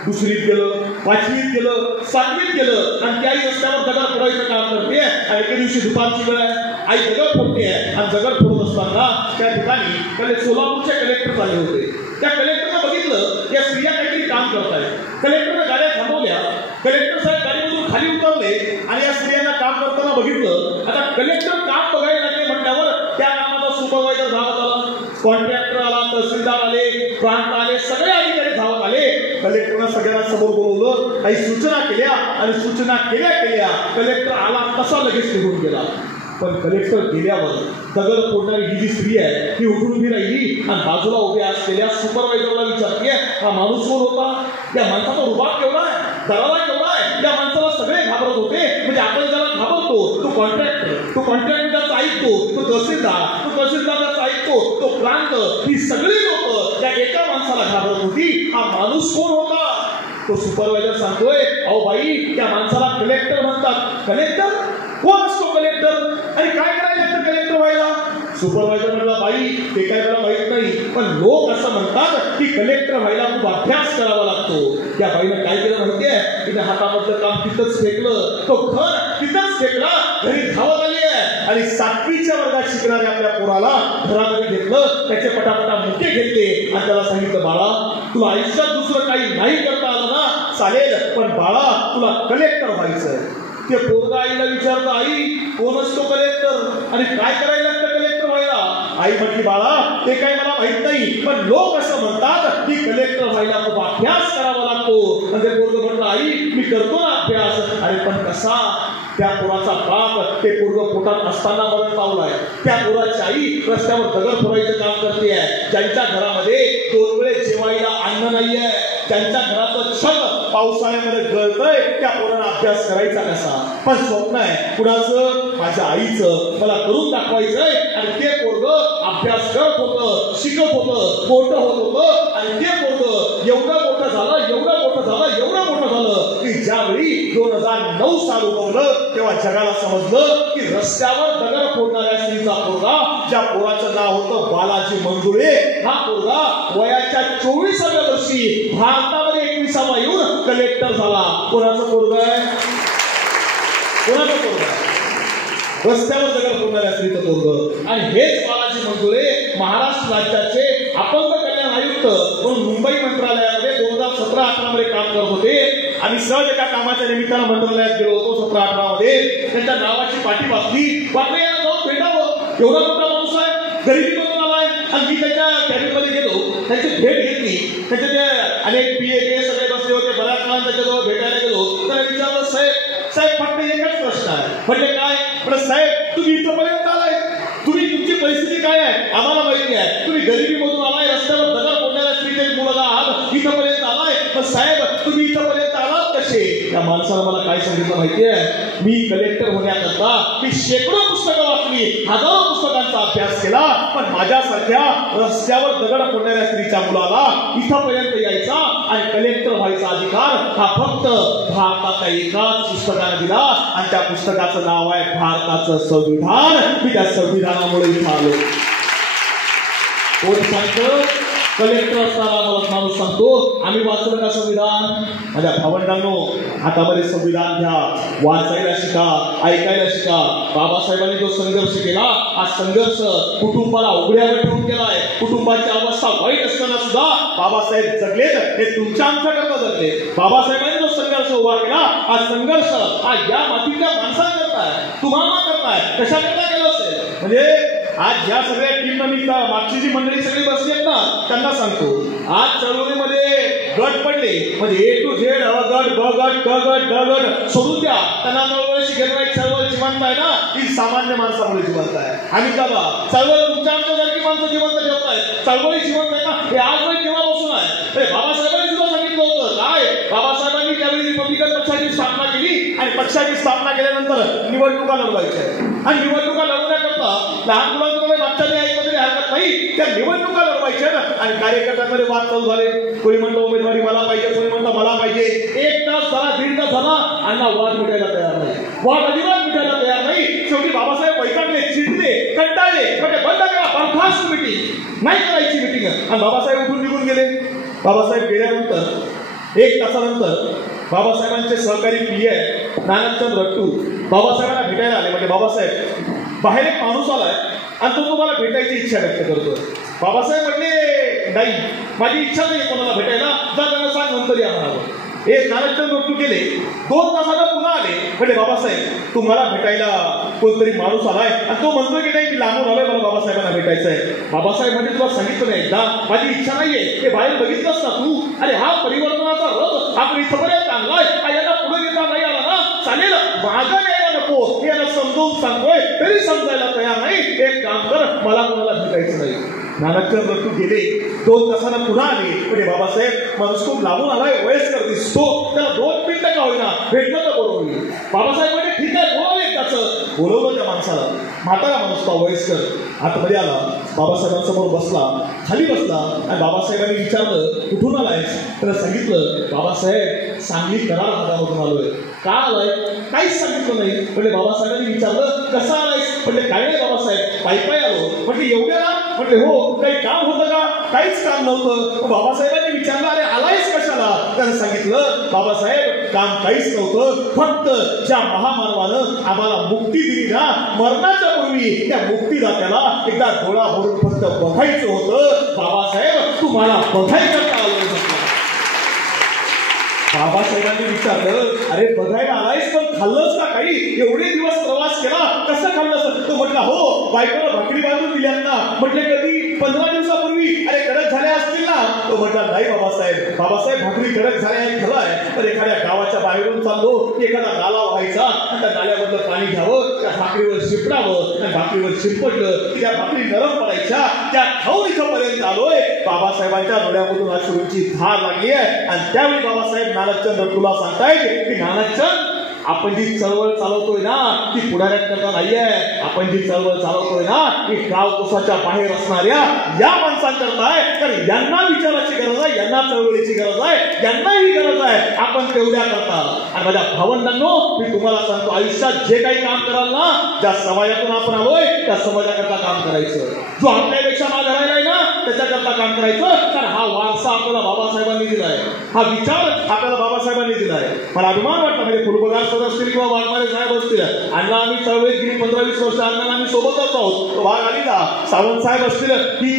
दुसरीत गेलं, 5वीत गेलं, 7वीत गेलं. आणि ती आई रस्त्यावर दगड फोडायचं काम करते. आणि एके दिवशी दुपारची वेळ आहे, आई दगड फोडते. आणि दगड फोडत असताना त्या ठिकाणी सोलापूरचे कलेक्टर आले होते. त्या कलेक्टरनं बघितलं या स्त्रिया काहीतरी काम करतायत. कलेक्टरनं गाड्या थांबवल्या. कलेक्टर साहेब गाडीमधून खाली उतरले आणि या स्त्रियांना काम करताना बघितलं. आता कलेक्टर काम बघायला लागले म्हटल्यावर त्या कामाचा सुपरवायझर धावत आला, कॉन्ट्रॅक्टर आला, तहसीलदार आले, प्रांत आले, सगळे अधिकारी धावत आले. कलेक्टरनं सगळ्यांना समोर बोलवलं, काही सूचना केल्या. आणि सूचना केल्या केल्या कलेक्टर आला तसा लगेच निघून गेला. पण कलेक्टर गेल्यावर दगड फोडणारी ही जी स्त्री आहे ही उठून उभी राहिली आणि बाजूला उभ्या असलेल्या सुपरवायझरला विचारते, हा माणूस कोण होता? त्या माणसाचा रुबाब केवढा आहे, दराला केवढा आहे. त्या माणसाला सगळे घाबरत होते. म्हणजे आपण ज्याला घाबरतो तो कॉन्ट्रॅक्टर, तो कॉन्ट्रॅक्टरचा ऐकतो, तो तहसीलदार त्याचा ऐकतो, तो प्रांत, ही सगळी लोक त्या एका माणसाला घाबरत होती. हा माणूस कोण होता? तो सुपरवायझर सांगतोय, अहो बाई, त्या माणसाला कलेक्टर म्हणतात. कलेक्टर कोण असतो कलेक्टर? आणि काय करायला लागतं कलेक्टर व्हायला? सुपरवायझर म्हणला, बाई ते काय मला माहित नाही, पण लोक असं म्हणतात की कलेक्टर व्हायला खूप अभ्यास करावा लागतो. त्या बाईनं काय केलं माहितीये? तिने हातामधलं काम तिथंच फेकलं, तो घर तिथंच फेकला, घरी धावत आली आहे. आणि 7वीच्या वर्गात शिकणाऱ्या आपल्या पोराला घरामध्ये घेतलं, त्याचे पटापटा मुके घेतले आणि त्याला सांगितलं, बाळा तुला आयुष्यात दुसरं काही नाही करता आलं ना चालेल, पण बाळा तुला कलेक्टर व्हायचंय. ते पोरगा आईला विचारलं, आई कोण असतो कलेक्टर आणि काय करायला लागतं कलेक्टर व्हायला? आई म्हटली, बाळा ते काय मला माहित नाही, पण लोक असं म्हणतात की कलेक्टर व्हायला खूप अभ्यास करावा लागतो. आणि ते पोरग म्हटलं, आई मी करतो ना अभ्यास. अरे पण कसा? त्या पोराचा बाप ते पोरग पोटात असताना मरण पावलाय. त्या पोराची आई रस्त्यावर दगड फोडायचं काम करते आहे. ज्यांच्या घरामध्ये 2 वेळेस जेवायला अन्न नाहीये, त्यांच्या घराचं छत पावसाळ्यामध्ये गळतंय, त्या पोराला अभ्यास करायचा कसा? पण स्वप्न आहे कुणाचं? माझ्या आईचं, मला करून दाखवायचंय. आणि ते पोरग अभ्यास करत होतं, शिकत होतं, मोठं होत होतं. आणि ते पोरग एवढं मोठं झालं, एवढं मोठं झालं, एवढं मोठं झालं की ज्यावेळी 2009 साल उगवलं तेव्हा जगाला समजलं की रस्त्यावर दगड फोडणाऱ्या स्त्रीचा पोरगा, ज्या पोराचं नाव होतं बालाजी मंजुळे, हा पोरगा वयाच्या 24व्या वर्षी भारतामध्ये 21वा येऊन कलेक्टर झाला. कोणाचं पोरग आहे? कोणाचं पोरग आहे? रस्त्यावर दगड फोडणाऱ्या स्त्रीचं पोरग. आणि हेच बालाजी मंजुळे महाराष्ट्र राज्याचे अपंग कल्याण आयुक्त म्हणून मुंबई मंत्रालयामध्ये 2017-18 मध्ये काम करत होते. आम्ही सहज एका कामाच्या निमित्तानं मंत्रालयात गेलो होतो 17-18 मध्ये. त्यांच्या नावाची पाठी वाचली, वाटलं याला जाऊन भेटावं, एवढा मोठा माणूस आहे, गरिबी मधून आलाय. आणि मी त्याच्या कॅबिनमध्ये गेलो, त्यांची भेट घेतली. त्याचे ते अनेक PA सगळे बसले होते. बऱ्याच वेळा त्याच्याजवळ भेटायला गेलो. त्याला विचारलं, साहेब फक्त एकच प्रश्न आहे. म्हणजे काय? पण साहेब तुम्ही इथपर्यंत आलाय, तुमची परिस्थिती काय आहे आम्हाला माहिती आहे. तुम्ही गरिबी मधून आलाय, रस्त्यावर दगड फोडणाऱ्या स्त्रीचे मुलगा आहात, इथपर्यंत आलाय, पण साहेब तुम्ही इथपर्यंत आलात कसे? त्या माणसाला मला काय सांगितलं माहितीये? मी कलेक्टर होण्याकरता मी शेकडो पुस्तकं वाचली, हजारो पुस्तकांचा अभ्यास केला, पण माझ्यासारख्या रस्त्यावर दगड फोडणाऱ्या स्त्रीच्या मुलाला इथपर्यंत यायचा आणि कलेक्टर व्हायचा अधिकार हा फक्त भारताच्या एकाच पुस्तकाने दिला. आणि त्या पुस्तकाचं नाव आहे भारताचं संविधान. मी त्या संविधानामुळे इथं आलो. कोण सांगतं? कलेक्टर असताना मला माणूस सांगतो, आम्ही वाचलं का संविधान? माझ्या भावंडांनो, हातामध्ये संविधान घ्या, वाचायला शिका, ऐकायला शिका. बाबासाहेबांनी जो संघर्ष केला, हा संघर्ष कुटुंबाला उघड्यावर ठेवून केलाय. कुटुंबाची अवस्था वाईट असताना सुद्धा बाबासाहेब जगलेत, हे तुमच्या आमच्याकरता जगले. बाबासाहेबांनी जो संघर्ष उभा केला, हा संघर्ष हा या मातीतल्या माणसांकरता आहे, तुम्हाला करताय. कशाकरता केलं असेल? म्हणजे आज ज्या सगळ्या टीम मागची जी मंडळी सगळी बसली आहेत ना, त्यांना सांगतो, आज चळवळीमध्ये गट पडले म्हणजे A to Z, अ गट, ब गट, क गट, ड गट सोडून द्या. त्यांना चळवळीशी घेऊन चळवळ जिवंत आहे ना, ही सामान्य माणसामुळे जिवंत आहे. आणि का बा चळवळ तुमच्या आमच्यासारखी माणसं जिवंत ठेवत आहेत, चळवळी जिवंत आहे ना, हे आज नाही केव्हा बसून आहे. बाबासाहेबांनी सुद्धा सांगितलं होतं काय? बाबासाहेबांनी त्यावेळी रिपब्लिकन पक्षाची स्थापना केली आणि पक्षाची स्थापना केल्यानंतर निवडणुका लढवायच्या. आणि निवडणुका लढवण्याकरता लहान मुलांकडे वाटचाली ऐकलं तरी हरकत नाही, नाही, त्या निवडणुका लढवायच्या ना. आणि कार्यकर्त्यांमध्ये वाद चालू झाले. कोणी म्हणतो उमेदवारी मला पाहिजे, कोणी म्हणतो मला पाहिजे. 1 तास झाला, 1.5 तास झाला, अण्णा वाद मिटायला तयार नाही, वाद अजिबात मिटायला तयार नाही. शेवटी बाबासाहेब वैतागले, चिडले, कंटाळले, म्हणजे बंद करा, बरखास्त मिटिंग नाही करायची मिटिंग. आणि बाबासाहेब उठून निघून गेले. बाबासाहेब गेल्यानंतर 1 तासानंतर बाबासाहेबांचे सहकारी पी आहे नानाचंद रट्टू बाबासाहेबांना भेटायला आले. म्हणजे बाबासाहेब बाहेर एक माणूस आलाय आणि तो तुम्हाला भेटायची इच्छा व्यक्त करतो. बाबासाहेब म्हणले नाही, माझी इच्छा नाही कोणाला भेटायला, जा त्यांना सांग नंतर या म्हणावं. नानाचंद रट्टू गेले. 2 तासाला पुन्हा आले. म्हणजे बाबासाहेब तुम्हाला भेटायला कोणतरी माणूस आलाय आणि तो म्हणतोय की नाही मी लांबून आलोय, मला बाबासाहेबांना भेटायचं आहे. बाबासाहेब म्हणजे तुला सांगितलं नाही एकदा, माझी इच्छा नाहीये, हे बाहेर बघितलंस ना तू. अरे हा परिवर्तनाचा रथ आपण इथपर्यंत आणलाय, याला पुढे घेता नाही आला ना चालेल, मागं यायला नको हे याला समजून सांगतोय तरी समजायला तयार नाही. एक काम कर, मला कोणाला भेटायचं नाही. नानाचंद रट्टू गेले. 2 तासाला पुन्हा आले. म्हणजे बाबासाहेब माणूस खूप लांबून आलाय, वयस्कर दिसतो, त्याला 2 मिनिटं का होईना भेटलं तर बरोबर होईल. बाबासाहेब म्हणजे ठीक आहे, बोलवलं त्याचं. बोलवलं त्या माणसाला. म्हातारा माणूस तो वयस्कर आतमध्ये आला, बाबासाहेबांसमोर बसला, खाली बसला आणि बाबासाहेबांनी विचारलं कुठून आलायस. त्याला सांगितलं बाबासाहेब सांगली कराड भागामधून आलोय. का आलाय काहीच सांगितलं नाही. म्हणजे बाबासाहेबांनी विचारलं कसं आलायस. म्हणजे काय नाही बाबासाहेब, पायी आलो. म्हणजे एवढ्याला. म्हणजे हो, काही काम होतं का. काहीच काम नव्हतं. बाबासाहेबांनी विचारलं अरे आलायस कशाला. त्यानं सांगितलं बाबासाहेब काम काहीच नव्हतं, फक्त ज्या महामानवानं आम्हाला मुक्ती दिली ना मरणाच्या पूर्वी, त्या मुक्तीदात्याला एकदा डोळा भरून फक्त बघायचं होतं. बाबासाहेब तुम्हाला बघायचं का आलं. बाबासाहेबांनी विचारलं अरे बघायला आलायस पण खाल्लंस का काही, एवढे दिवस प्रवास केला कसं खाल्लंस. तो म्हटला हो बायकोला भाकरी बांधून दिल्यात ना. म्हटले कधी 15 दिवसापूर्वी. अरे कडक झाल्या असतील ना. तो म्हटला नाही बाबासाहेब, बाबासाहेब भाकरी कडक झाल्या हे खरं आहे, पण एखाद्या गावाच्या बाहेरून चाललो, एखादा नाला व्हायचा, त्या नाल्यामधलं पाणी घ्यावं, त्या भाकरीवर शिपडावं, आणि भाकरीवर शिरपटलं की त्या भाकरी नरम पडायच्या, त्या खाऊन इथंपर्यंत आलोय. बाबासाहेबांच्या डोळ्यामधून अश्रूंची धार लागली आहे. आणि त्यावेळी बाबासाहेब नानाचंद रट्टूला सांगतायत की नानाचंद आपण जी चळवळ चालवतोय ना ती पुढाऱ्यांकरता नाहीये, आपण जी चळवळ चालवतोय ना ती गावकुसाच्या बाहेर असणाऱ्या या माणसांकरता आहे. कारण यांना विचाराची गरज आहे, यांना चळवळीची गरज आहे, यांना ही गरज आहे. आपण तेवढ्या करता. आणि माझ्या भावंडांनो मी तुम्हाला सांगतो आयुष्यात जे काही काम कराल ना, ज्या समाजातून आपण आलोय त्या समाजाकरता काम करायचं. जो आपल्यापेक्षा मागे राहिलाय ना त्याच्याकरता काम करायचं. कारण हा वारसा आपल्याला बाबासाहेबांनी दिलाय, हा विचार आपल्याला बाबासाहेबांनी दिलाय. मला अभिमान वाटला. म्हणजे फुलपगार सर असतील किंवा वाघमारे साहेब असतील, अण्णा आम्ही चळवळीत गेली 15-20 वर्ष अण्णा आम्ही सोबतच आहोत. वाघ आलीला सावंत साहेब असतील की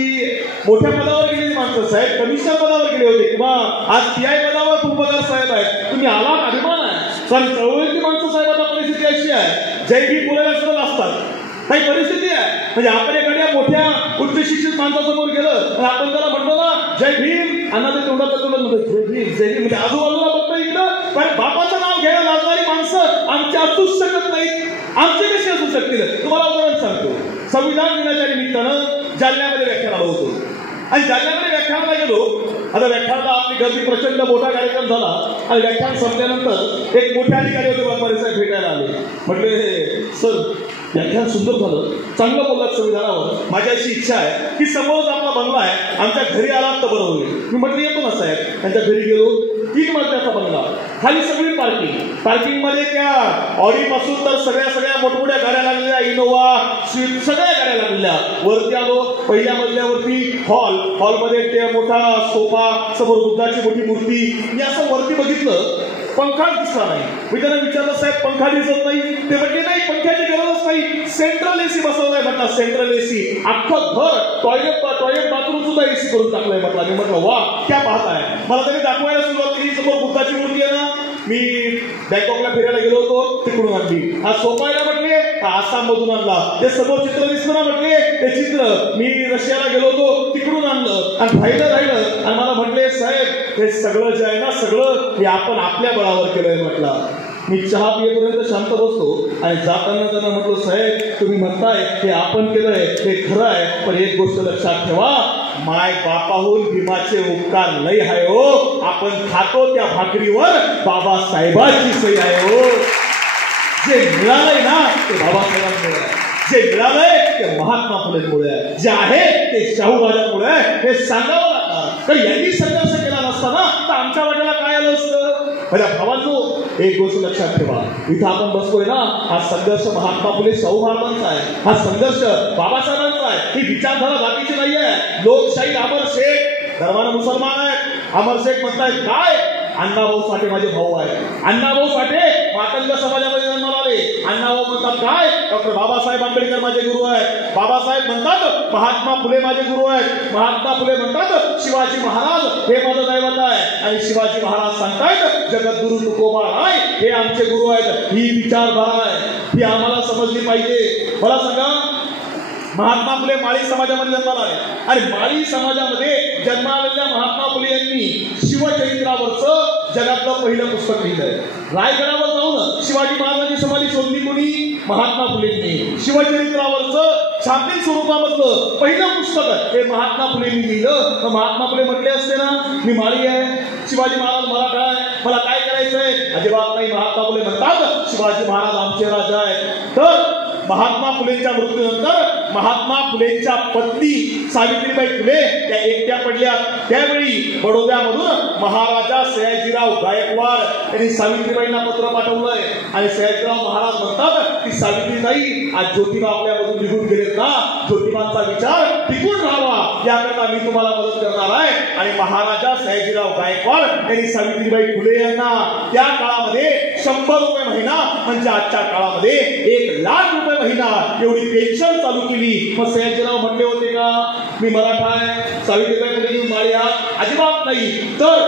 मोठ्या पदावर गेलेली माणसं, साहेब कमिशनर पदावर गेले होते किंवा आज TI पदावर फुलपगार साहेब आहेत. तुम्ही आलात अभिमान आहे. सर चळवळीतली माणसं साहेब आता परिस्थिती अशी आहे, जय भीम बोलायला सुद्धा असतात काही परिस्थिती आहे. म्हणजे आपण एखाद्या मोठ्या उच्च शिक्षित माणसासमोर गेलं आणि आपण त्याला म्हणतो ना जय भीम, अण्णा ते तेवढा तुला म्हणतो जय भीम जय भीम. म्हणजे आजूबाजूला बघता इकडं कारण बापाचं नाव घ्यायला लागणारी माणसं आमच्या असूच शकत नाहीत. आमचे कसे असू शकतील. तुम्हाला उदाहरण सांगतो. संविधान दिनाच्या निमित्तानं जालन्यामध्ये व्याख्यान आलं होतं आणि जालन्यामध्ये व्याख्यानाला गेलो. आता व्याख्यानाला आपली गर्दी प्रचंड मोठा कार्यक्रम झाला आणि व्याख्यान संपल्यानंतर एक मोठे अधिकारी होते वाघमारे साहेब भेटायला आले. म्हटले सर व्याख्यान सुंदर झालं, चांगलं बोललात संविधानावर. माझी अशी इच्छा आहे की समोरच आपला बंगला आहे, आमच्या घरी आलात तर बरं होईल. मी म्हटलं येतो ना साहेब. त्यांच्या घरी गेलो. 3 मजल्याचा बंगला, खाली सगळी पार्किंग मध्ये त्या ऑडी पासून तर सगळ्या मोठमोठ्या गाड्या लागलेल्या, इनोवा स्विफ्ट सगळ्या गाड्या लागलेल्या. वरती आलो. पहिल्या मजल्यावरती हॉलमध्ये ते मोठा सोफा, समोर बुद्धाची मोठी मूर्ती. मी असं वरती बघितलं, पंखा दिसला नाही. मी त्यांना विचारलं साहेब पंखा दिसत नाही. ते म्हटले नाही पंख्याची गरजच नाही, सेंट्रल AC बसवलाय. म्हटलं सेंट्रल AC अख्खं घर टॉयलेट बाथरूम सुद्धा AC करून टाकलंय. म्हटलं मी म्हटलं वा क्या पाहताय. मला त्यांनी दाखवायला सुरुवात केली. समोर बुद्धाची मूर्ती आहे ना, मी बँकॉकला फिरायला गेलो होतो तिकडून आणली. हा सोपायला म्हटले आसाम मधून आणला. ते समोर चित्र दिसलं ना म्हटले ते चित्र मी रशियाला गेलो होतो तिकडून आणलं. आणि राहिलं आणि मला म्हटले साहेब हे सगळं जे आहे ना सगळं हे आपण आपल्या बळावर केलंय. म्हटलं मी चहा पियेपर्यंत शांत बसतो आणि जाताना त्यांना म्हटलं साहेब तुम्ही म्हणताय हे आपण केलंय हे खरं आहे, पण एक गोष्ट लक्षात ठेवा माय बापाहून भीमाचे उपकार लय आहे हो. आपण खातो त्या भाकरीवर बाबासाहेबांची सही आहे हो. जे मिळालंय ना ते बाबासाहेबांना मिळालंय. जे मिळालंय ते महात्मा फुलेंमुळे आहे, जे आहे ते शाहू राजांमुळे आहे, हे सांगावं लागणार. तर यांनी संघर्ष केला नसताना तर आमच्या वाट्याला काय आलं असतं? माझ्या भावांनो, एक गोष्ट लक्षात ठेवा, इथं आपण बसतोय ना, हा संघर्ष महात्मा फुले शाहू महाराजांचा आहे, हा संघर्ष बाबासाहेबांचा आहे. ही विचारधारा जातीची नाही आहे. लोकशाही अमर शेख धर्मानं मुसलमान आहेत, अमर शेख म्हणतायत काय? अण्णाभाऊ साठे माझे भाऊ आहेत. अण्णाभाऊ साठे मातंग समाजामध्ये जन्माला आले. अण्णाभाऊ म्हणतात काय? डॉक्टर बाबासाहेब आंबेडकर माझे गुरु आहेत. बाबासाहेब म्हणतात महात्मा फुले माझे गुरु आहेत. महात्मा फुले म्हणतात शिवाजी महाराज हे माझं दैवत आहे. आणि शिवाजी महाराज सांगतायत जगद्गुरु तुकोबा राय हे आमचे गुरु आहेत. ही विचारधारा आहे, ही आम्हाला समजली पाहिजे. मला सांगा, महात्मा फुले माळी समाजामध्ये जन्माला आले आणि माळी समाजामध्ये जन्मालेल्या महात्मा फुले यांनी शिवचरित्रावरचं जगातलं पहिलं पुस्तक लिहिलंय. रायगडावर जाऊन शिवाजी महाराजांची समाधी शोधली कोणी? महात्मा फुलेंनी. शिवचरित्रावरचं छापील स्वरूपामधलं पहिलं पुस्तक हे महात्मा फुलेंनी लिहिलं. तर महात्मा फुले म्हटले असते ना, मी माळी आहे, शिवाजी महाराज मराठा आहे, मला काय करायचंय? अजिबात नाही. महात्मा फुले म्हणतात शिवाजी महाराज आमचे राजा आहेत. तर महात्मा फुलेंच्या मृत्यूनंतर महात्मा फुलेंच्या पत्नी सावित्रीबाई फुले त्या एकट्या पडल्या. त्यावेळी बडोद्यामधून महाराजा सयाजीराव गायकवाड यांनी सावित्रीबाईंना पत्र पाठवलंय आणि सयाजीराव महाराज म्हणतात की सावित्रीबाई, आज ज्योतिबा आपल्यामधून निघून गेलेत ना, ज्योतिबांचा विचार टिकून राहावा याकरता मी तुम्हाला मदत करणार आहे. आणि महाराजा सयाजीराव गायकवाड यांनी सावित्रीबाई फुले यांना त्या काळामध्ये 100 रुपये महिना म्हणजे आजच्या काळामध्ये 1 लाख रुपये महिना एवढी पेन्शन चालू केली. मग सयाजीराव म्हणले होते का मी मराठा आहे, सावित्रीबाई फुले माळी आहात? अजिबात नाही. तर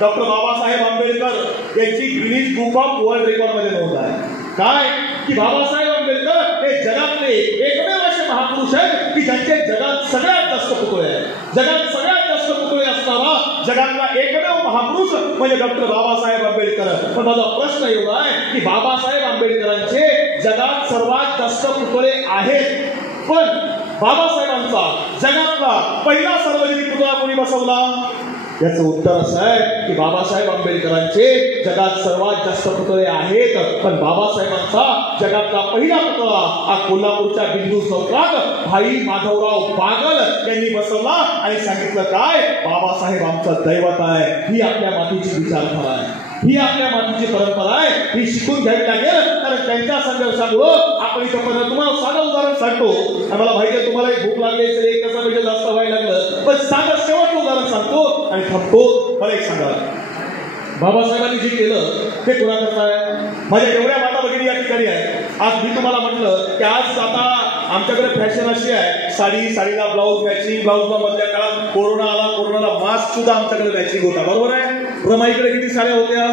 डॉक्टर बाबासाहेब आंबेडकर यांची Guinness book of world record मध्ये नोंद आहे काय की बाबासाहेब आंबेडकर हे जगातले एकमेव असे महापुरुष आहेत की ज्यांचे जगात सगळ्यात जास्त पुतळे आहेत. जगात सगळ्यात जास्त पुतळे असणारा जगातला एकमेव महापुरुष म्हणजे डॉक्टर बाबासाहेब आंबेडकर. पण माझा प्रश्न एवढा आहे की बाबासाहेब आंबेडकरांचे जगात सर्वात जास्त पुतळे आहेत, पण बाबासाहेबांचा जगातला पहिला सार्वजनिक पुतळा कोणी बसवला? याचं उत्तर असं आहे की बाबासाहेब आंबेडकरांचे जगात सर्वात जास्त पुतळे आहेत, पण बाबासाहेबांचा जगातला पहिला पुतळा हा कोल्हापूरच्या बिंदू चौकात भाई माधवराव बागल यांनी बसवला आणि सांगितलं काय? बाबासाहेब आमचं दैवत आहे. ही आपल्या मातीची विचारधारा आहे, ही आपल्या मातीची परंपरा आहे, ही शिकून घ्यावी लागेल. कारण त्यांच्या संघर्षामुळं आपण इथं तुम्हाला साधं उदाहरण सांगतो. मला माहिती आहे तुम्हाला भूक लागली असेल, 1 तासापेक्षा जास्त व्हायला लागलं, पण साधं शेवटचं उदाहरण सांगतो आणि थांबतो. मला एक सांगा, बाबासाहेबांनी जे केलं ते कोणा करताय? माझ्या एवढ्या माता भगिनी या ठिकाणी आहे. आज मी तुम्हाला म्हटलं की आज आता आमच्याकडे फॅशन अशी आहे, साडीला ब्लाऊज मॅचिंग, ब्लाऊजला मधल्या काळात कोरोना आला, कोरोनाला मास्क सुद्धा आमच्याकडे मॅचिंग होता. बरोबर आहे? रमाईकडे किती साड्या होत्या?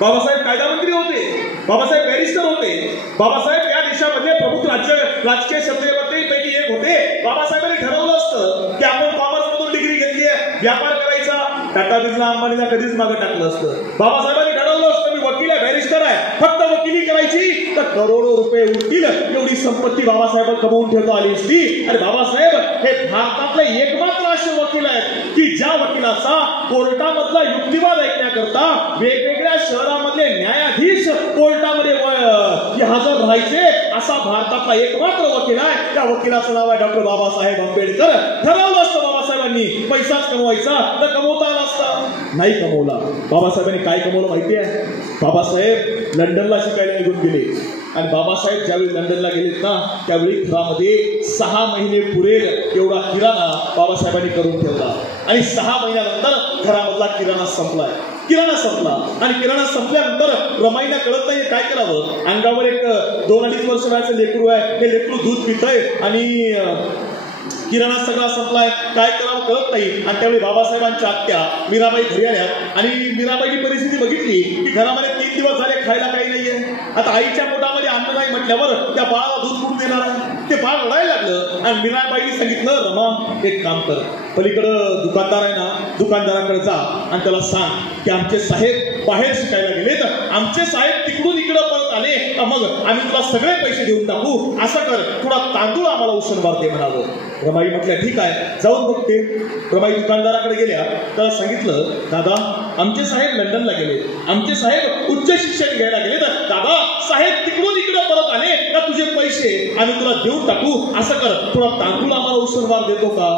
बाबासाहेब कायदा मंत्री होते, बाबासाहेब बॅरिस्टर होते, बाबासाहेब या देशामधले प्रमुख राजकीय क्षमतेपैकी एक होते. बाबासाहेबांनी ठरवलं असतं की आपण कॉमर्स मधून डिग्री घेतली आहे, व्यापार करायचा, टाटा बिर्ला अंबानीला कधीच मागे टाकलं असतं. बाबासाहेबांनी ठरवलं असतं मी वकील आहे, बॅरिस्टर आहे, फक्त वकिली करायची तर करोडो रुपये उरतील एवढी संपत्ती बाबासाहेब कमवून ठेवता आली असती. आणि बाबासाहेब हे भारतातले एकमात्र असे वकील आहेत की ज्या वकिलाचा कोर्टामधला युक्तिवाद ऐकण्याकरता वेगवेगळ्या शहरामधले न्यायाधीश कोर्टामध्ये हजर राहायचे असा भारतातला एकमात्र वकील आहे. त्या वकिलाचं नाव आहे डॉक्टर बाबासाहेब आंबेडकर. ठरवलं असतं बाबासाहेबांनी पैसाच कमवायचा तर कमवता आला असता, नाही कमवला. बाबासाहेबांनी काय कमवलं माहिती आहे? बाबासाहेब लंडनला शिकायला निघून गेले आणि बाबासाहेब ज्यावेळी लंडनला गेलेत ना त्यावेळी घरामध्ये 6 महिने पुरेल एवढा किराणा बाबासाहेबांनी करून ठेवला आणि 6 महिन्यानंतर घरामधला किराणा संपला आणि किराणा संपल्यानंतर रमाईला कळत नाही काय करावं. अंगावर एक 2-2.5 वर्ष वयाचं लेकरू आहे, हे लेकरू दूध पितंय आणि किराणा सगळा संपलाय, काय करावं कळत नाही. आणि त्यावेळी बाबासाहेबांच्या आत्या मीराबाई घरी आल्या आणि मीराबाईची परिस्थिती बघितली की घरामध्ये 3 दिवस झाले खायला काही नाहीये. आता आईच्या पोटामध्ये अन्न नाही म्हटल्यावर त्या बाळाला दूध कुठून देणार आहे? ते बाळ रडायला लागलं आणि मीराबाईंनी सांगितलं रमा एक काम कर, पलीकडं दुकानदार आहे ना, दुकानदाराकडे जा आणि त्याला सांग की आमचे साहेब बाहेर शिकायला गेलेत, आमचे साहेब तिकडून इकडं परत आले मग आम्ही तुला सगळे पैसे देऊन टाकू, असं कर, थोडा तांदूळ आम्हाला उशनवार दे म्हणावं. रमाई म्हटल्या ठीक आहे जाऊन बघते. रमाई दुकानदाराकडे गेल्या, त्याला सांगितलं दादा आमचे साहेब लंडनला गेले, आमचे साहेब उच्च शिक्षण घ्यायला गेले, तर दादा साहेब तिकडून इकडे परत आले का तुझे पैसे आम्ही तुला देऊन टाकू, असं कर, थोडा तांदूळ आम्हाला उसळवार देतो का?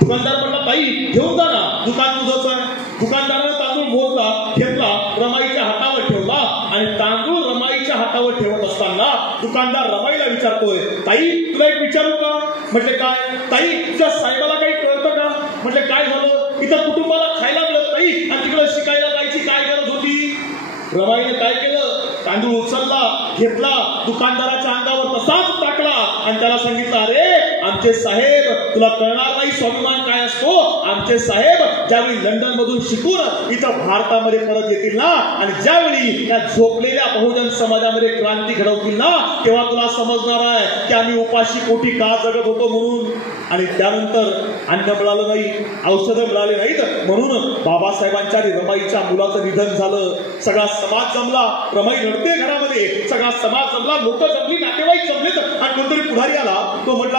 दुकानदार म्हणला, ताई घेऊन जा ना, दुकान तुझंच आहे. दुकानदाराने तांदूळ मोजला, घेतला, रमाईच्या हातावर ठेवला आणि तांदूळ रमाईच्या हातावर ठेवत असताना दुकानदार रमाईला विचारतोय, ताई तुला एक विचारू का? म्हटले काय? ताई तुझ्या साहेबाला काही कळतं का? म्हटले काय झालं? इथं कुटुंबाला खायला मिळत नाही आणि तिकडे शिकायला जायची काय गरज होती? रमाईने काय केलं? तांदूळ उचलला, घेतला, दुकानदाराच्या अंगावर तसाच टाकला आणि त्याला सांगितलं, अरे आमचे साहेब, तुला कळणार नाही स्वाभिमान काय असतो. आमचे साहेब ज्यावेळी लंडन मधून शिकून इथं भारतामध्ये परत येतील ना आणि ज्यावेळी या झोपलेल्या बहुजन समाजामध्ये क्रांती घडवतील ना, तेव्हा तुला समजणार आहे की आम्ही उपाशी पोटी का जगत होतो म्हणून. आणि त्यानंतर अन्न मिळालं नाही, औषधं मिळाले नाहीत, म्हणून बाबासाहेबांच्या आणि रमाईच्या मुलाचं निधन झालं. सगळा समाज जमला, रमाई रडते घरामध्ये, सगळा समाज जमला, लोक जमली, नातेवाईक जमलेत आणि कोणतरी पुढारी आला. तो म्हटला,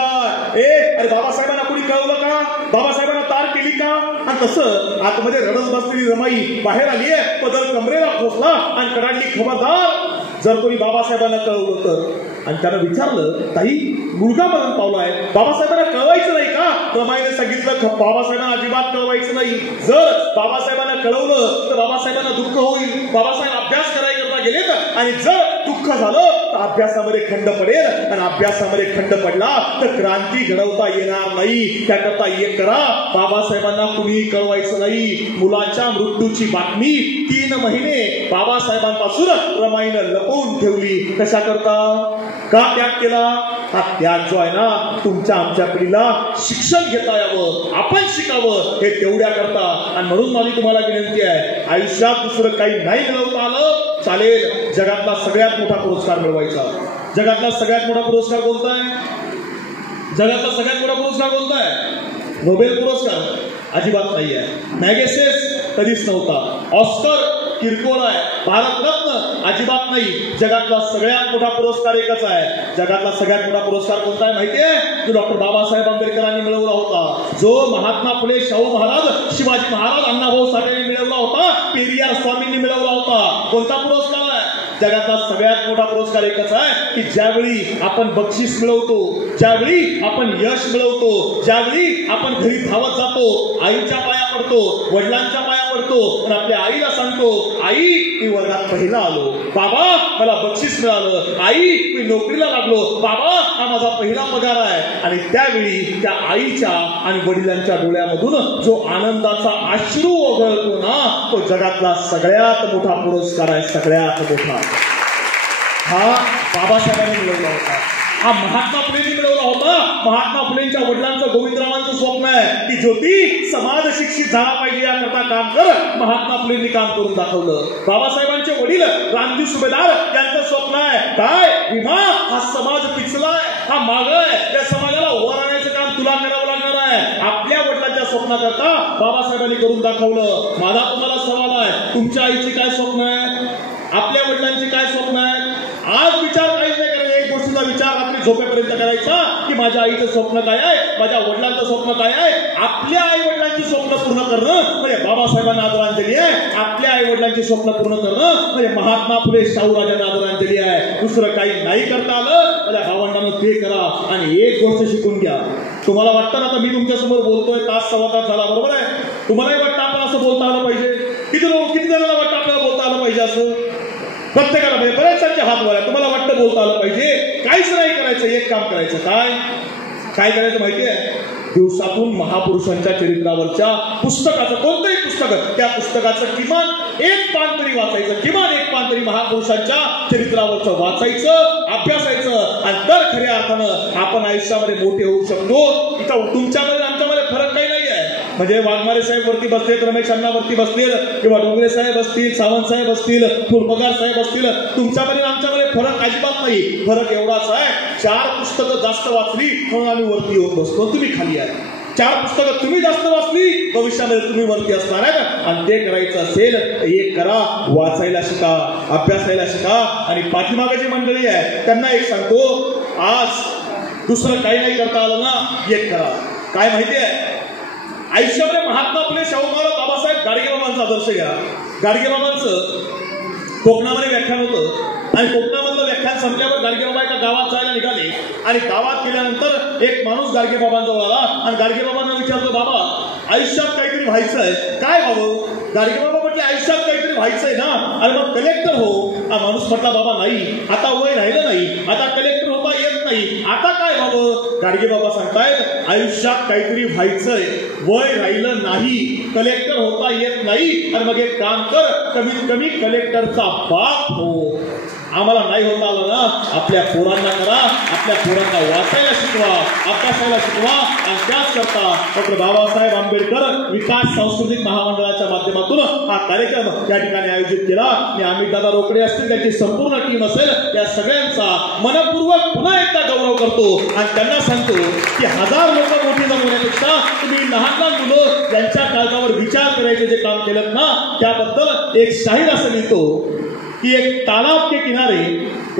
अरे बाबासाहेबांना कोणी कळवलं का? बाबासाहेबांना तार केली का? आणि तसं आतमध्ये रडत बसलेली रमाई बाहेर आली आहे, पदर कमरेला खोसला आणि कडाडली, खबरदार जर कोणी बाबासाहेबांना कळवलं तर. आणि त्यानं विचारलं, ताई मुलगा मरण पावलाय, बाबासाहेबांना कळवायचं नाही का? रमाईने सांगितलं, बाबासाहेबांना अजिबात कळवायचं नाही. जर बाबासाहेबांना कळवलं तर बाबासाहेबांना दुःख होईल. बाबासाहेब अभ्यास करायला गेलेत आणि जर दुःख झालं तर अभ्यासामध्ये खंड पडेल आणि अभ्यासामध्ये खंड पडला तर क्रांती घडवता येणार नाही. त्याकरता एक करा, बाबासाहेबांना कुणी कळवायचं नाही. मुलाच्या मृत्यूची बातमी 3 महिने बाबासाहेबांपासून रमाईनं लपवून ठेवली. कशा करता? का त्याग केला? हा त्याग जो आहे ना, तुमच्या आमच्या पिढीला शिक्षण घेता यावं, आपण शिकावं, हे तेवढ्या करता. आणि म्हणून माझी तुम्हाला विनंती आहे, आयुष्यात दुसरं काही नाही मिळवता आलं चालेल, जगातला सगळ्यात मोठा पुरस्कार मिळवायचा. जगातला सगळ्यात मोठा पुरस्कार कोणता आहे? जगातला सगळ्यात मोठा पुरस्कार कोणता आहे? नोबेल पुरस्कार अजिबात नाही आहे. मॅगेसेस कधीच नव्हता. ऑस्कर किरकोळ आहे. भारतरत्न अजिबात नाही. जगातला सगळ्यात मोठा पुरस्कार एकच आहे. जगातला सगळ्यात मोठा पुरस्कार कोणता आहे माहितीये? जो डॉक्टर बाबासाहेब आंबेडकरांनी मिळवला होता, जो महात्मा फुले, शाहू महाराज, शिवाजी महाराज, अण्णाभाऊ साठेंनी मिळवला होता, पेरियार स्वामींनी मिळवला होता. कोणता पुरस्कार आहे? जगातला सगळ्यात मोठा पुरस्कार एकच आहे की ज्यावेळी आपण बक्षीस मिळवतो, ज्यावेळी आपण यश मिळवतो, ज्यावेळी आपण घरी धावत जातो, आईच्या पाया पडतो, वडिलांच्या पाया पडतो आणि आपल्या आईला सांगतो, आई मी वर्गात पहिला आलो, बाबा मला बक्षीस मिळालं, आई मी नोकरीला लागलो, बाबा हा माझा पहिला पगार आहे. आणि त्यावेळी त्या आईच्या आणि वडिलांच्या डोळ्यामधून जो आनंदाचा अश्रू ओघळतो ना, तो जगातला सगळ्यात मोठा पुरस्कार आहे. सगळ्यात मोठा हा बाबासाहेबांनी मिळवला होता. हा महात्मा फुलेंनी मिळवला होता. महात्मा फुलेंच्या वडिलांचं, गोविंदरावांचं स्वप्न आहे की ज्योती समाज शिक्षित झाला पाहिजे, याकरता काम कर. महात्मा फुलेंनी काम करून दाखवलं. बाबासाहेबांचे वडील रामजी सुभेदार यांचं स्वप्न आहे काय? विमा हा समाज पिचलाय, हा मागय, या समाजाला वर आणायचं काम तुला करावं लागणार आहे. आपल्या वडिलांच्या स्वप्नाकरता बाबासाहेबांनी करून दाखवलं. माझा तुम्हाला सवाल आहे, तुमच्या आईची काय स्वप्न आहे? आपल्या वडिलांची काय स्वप्न आहे? आज विचार काहीच नाही करायचा. एक गोष्टीचा विचार रात्री झोपेपर्यंत करायचा की माझ्या आईचं स्वप्न काय आहे, माझ्या वडिलांचं स्वप्न काय आहे. आपल्या आई वडिलांची स्वप्न पूर्ण करणं म्हणजे बाबासाहेबांना आदरांजली आहे. आपल्या आई वडिलांची स्वप्न पूर्ण करणं म्हणजे महात्मा फुले, शाहूराजांना आदरांजली आहे. दुसरं काही नाही करता आलं माझ्या भावंडांना ते करा. आणि एक गोष्ट शिकून घ्या. तुम्हाला वाटतं ना, आता मी तुमच्या समोर बोलतोय, तास सव्वा तास झाला, बरोबर आहे? तुम्हालाही वाटतं आपण असं बोलता आलं पाहिजे? किती जणांना वाटतं आपल्याला बोलता आलं पाहिजे असं? प्रत्येकाला पाहिजे. बऱ्याचशांचे हात वर आहे. तुम्हाला वाटतं बोलता आलं पाहिजे. काहीच नाही करायचं, एक काम करायचं. काय करायचं माहिती आहे? दिवसातून महापुरुषांच्या चरित्रावरच्या पुस्तकाचं, कोणतंही पुस्तक, त्या पुस्तकाचं किमान एक पान तरी वाचायचं. किमान एक पान तरी महापुरुषांच्या चरित्रावरचं वाचायचं, अभ्यासायचं. आणि तर खऱ्या अर्थानं आपण आयुष्यामध्ये मोठे होऊ शकतो. इथं तुमच्यामध्ये आमच्यामध्ये फरक काही नाही आहे. म्हणजे वाघमारे साहेब वरती बसलेत, रमेश अण्णा वरती बसतील, किंवा डोंगरे साहेब असतील, सावंत साहेब असतील, फुलपगार साहेब असतील, तुमच्यामध्ये आमच्यामध्ये फरक अजिबात नाही. फरक एवढाच आहे, 4 पुस्तकं जास्त वाचली म्हणून आम्ही वरती येऊन बसतो, तुम्ही खाली आहे. 4 पुस्तकं तुम्ही जास्त वाचली, भविष्यामध्ये तुम्ही वरती असणार आहे. आणि ते करायचं असेल तर एक करा, वाचायला शिका, अभ्यासायला शिका. आणि पाठीमागाची मंडळी आहे त्यांना एक सांगतो, आज दुसरं काही नाही करता आलं ना, एक करा. काय माहिती आहे? आयुष्यामध्ये महात्मा फुले, शाहू महाराज, बाबासाहेब, गाडगेबाबांचा आदर्श घ्या. गाडगेबाबांचं कोकणामध्ये व्याख्यान होतं. आणि कोकणामधलं व्याख्यान संपल्यावर गाडगेबाबा एका गावात जायला निघाले आणि गावात गेल्यानंतर एक माणूस गाडगेबाबांजवळ आला आणि गाडगेबाबांना विचारतो, बाबा आयुष्यात काहीतरी व्हायचंय, काय व्हावं? गाडगेबाबा म्हटले, आयुष्यात काहीतरी व्हायचंय ना, आणि मग कलेक्टर हो. हा माणूस म्हटला, बाबा नाही, आता वय राहिलं नाही, आता कलेक्टर होता येत नाही, आता काय व्हावं? गाडगेबाबा सांगतायत, आयुष्यात काहीतरी व्हायचंय, वय राहिलं नाही, कलेक्टर होता येत नाही, आणि मग एक काम कर, कमीत कमी कलेक्टरचा बाप हो. आम्हाला नाही होता आलं ना, आपल्या पोरांना करा, आपल्या पोरांना वाचायला शिकवा, अभ्यासायला शिकवा. आणि त्याच करता डॉक्टर बाबासाहेब आंबेडकर विकास सांस्कृतिक महामंडळाच्या माध्यमातून हा कार्यक्रम या ठिकाणी आयोजित केला. मी अमित दादा रोकडे असतील, त्यांची संपूर्ण टीम असेल, या सगळ्यांचा मनपूर्वक पुन्हा एकदा गौरव करतो आणि त्यांना सांगतो की 1000 लोक मोठी जमवण्यापेक्षा तुम्ही लहान लहान मुलं ज्यांच्या काळजावर विचार करायचे जे काम केलं ना, त्याबद्दल एक शाहीर असं लिहितो कि एक तालाब के किनारे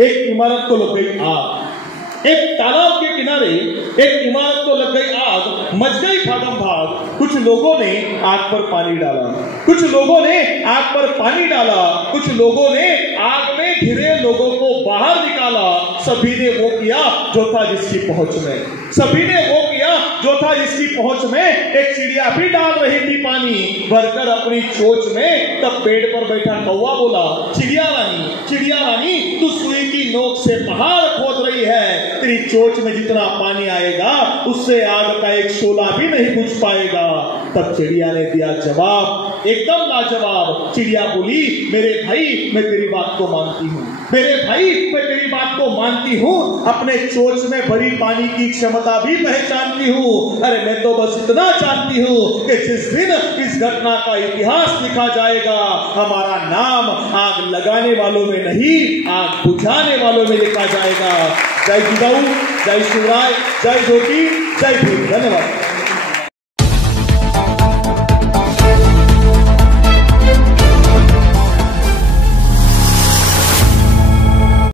एक इमारत को लग गई आग, एक तालाब के किनारे एक इमारत को लग गई आग, मच गई भागम भाग, कुछ लोगों ने आग पर पानी डाला, कुछ लोगों ने आग पर पानी डाला, कुछ लोगों ने आग में घिरे लोगों को बाहर निकाला, सभी ने वो किया जो था जिसकी पहुंच में, सभी ने वो किया जो था जिसकी पहुंच में. एक चिड़िया भी डाल रही थी पानी भरकर अपनी चोंच में, तब पेड़ पर बैठा कौवा बोला, चिड़िया रानी तू सुई की नोक से पहाड़ खोद रही है, तेरी चोंच में जितना पानी आएगा उससे आग का एक शोला भी नहीं बुझ पाएगा. तब चिड़िया ने दिया जवाब एकदम लाजवाब. चिड़िया बोली, मेरे भाई मैं तेरी बात को मानती हूँ, मेरे भाई मैं तेरी बात को मानती हूँ, अपने चोंच में भरी पानी की क्षमता भी पहचानती हूँ. अरे मैं तो बस इतना जानती हूँ कि जिस दिन इस घटना का इतिहास लिखा जाएगा, हमारा नाम आग लगाने वालों में नहीं, आग बुझाने वालों में लिखा जाएगा. जय जिजाऊ, जय शिवराय, जय ज्योति, जय भीम. धन्यवाद.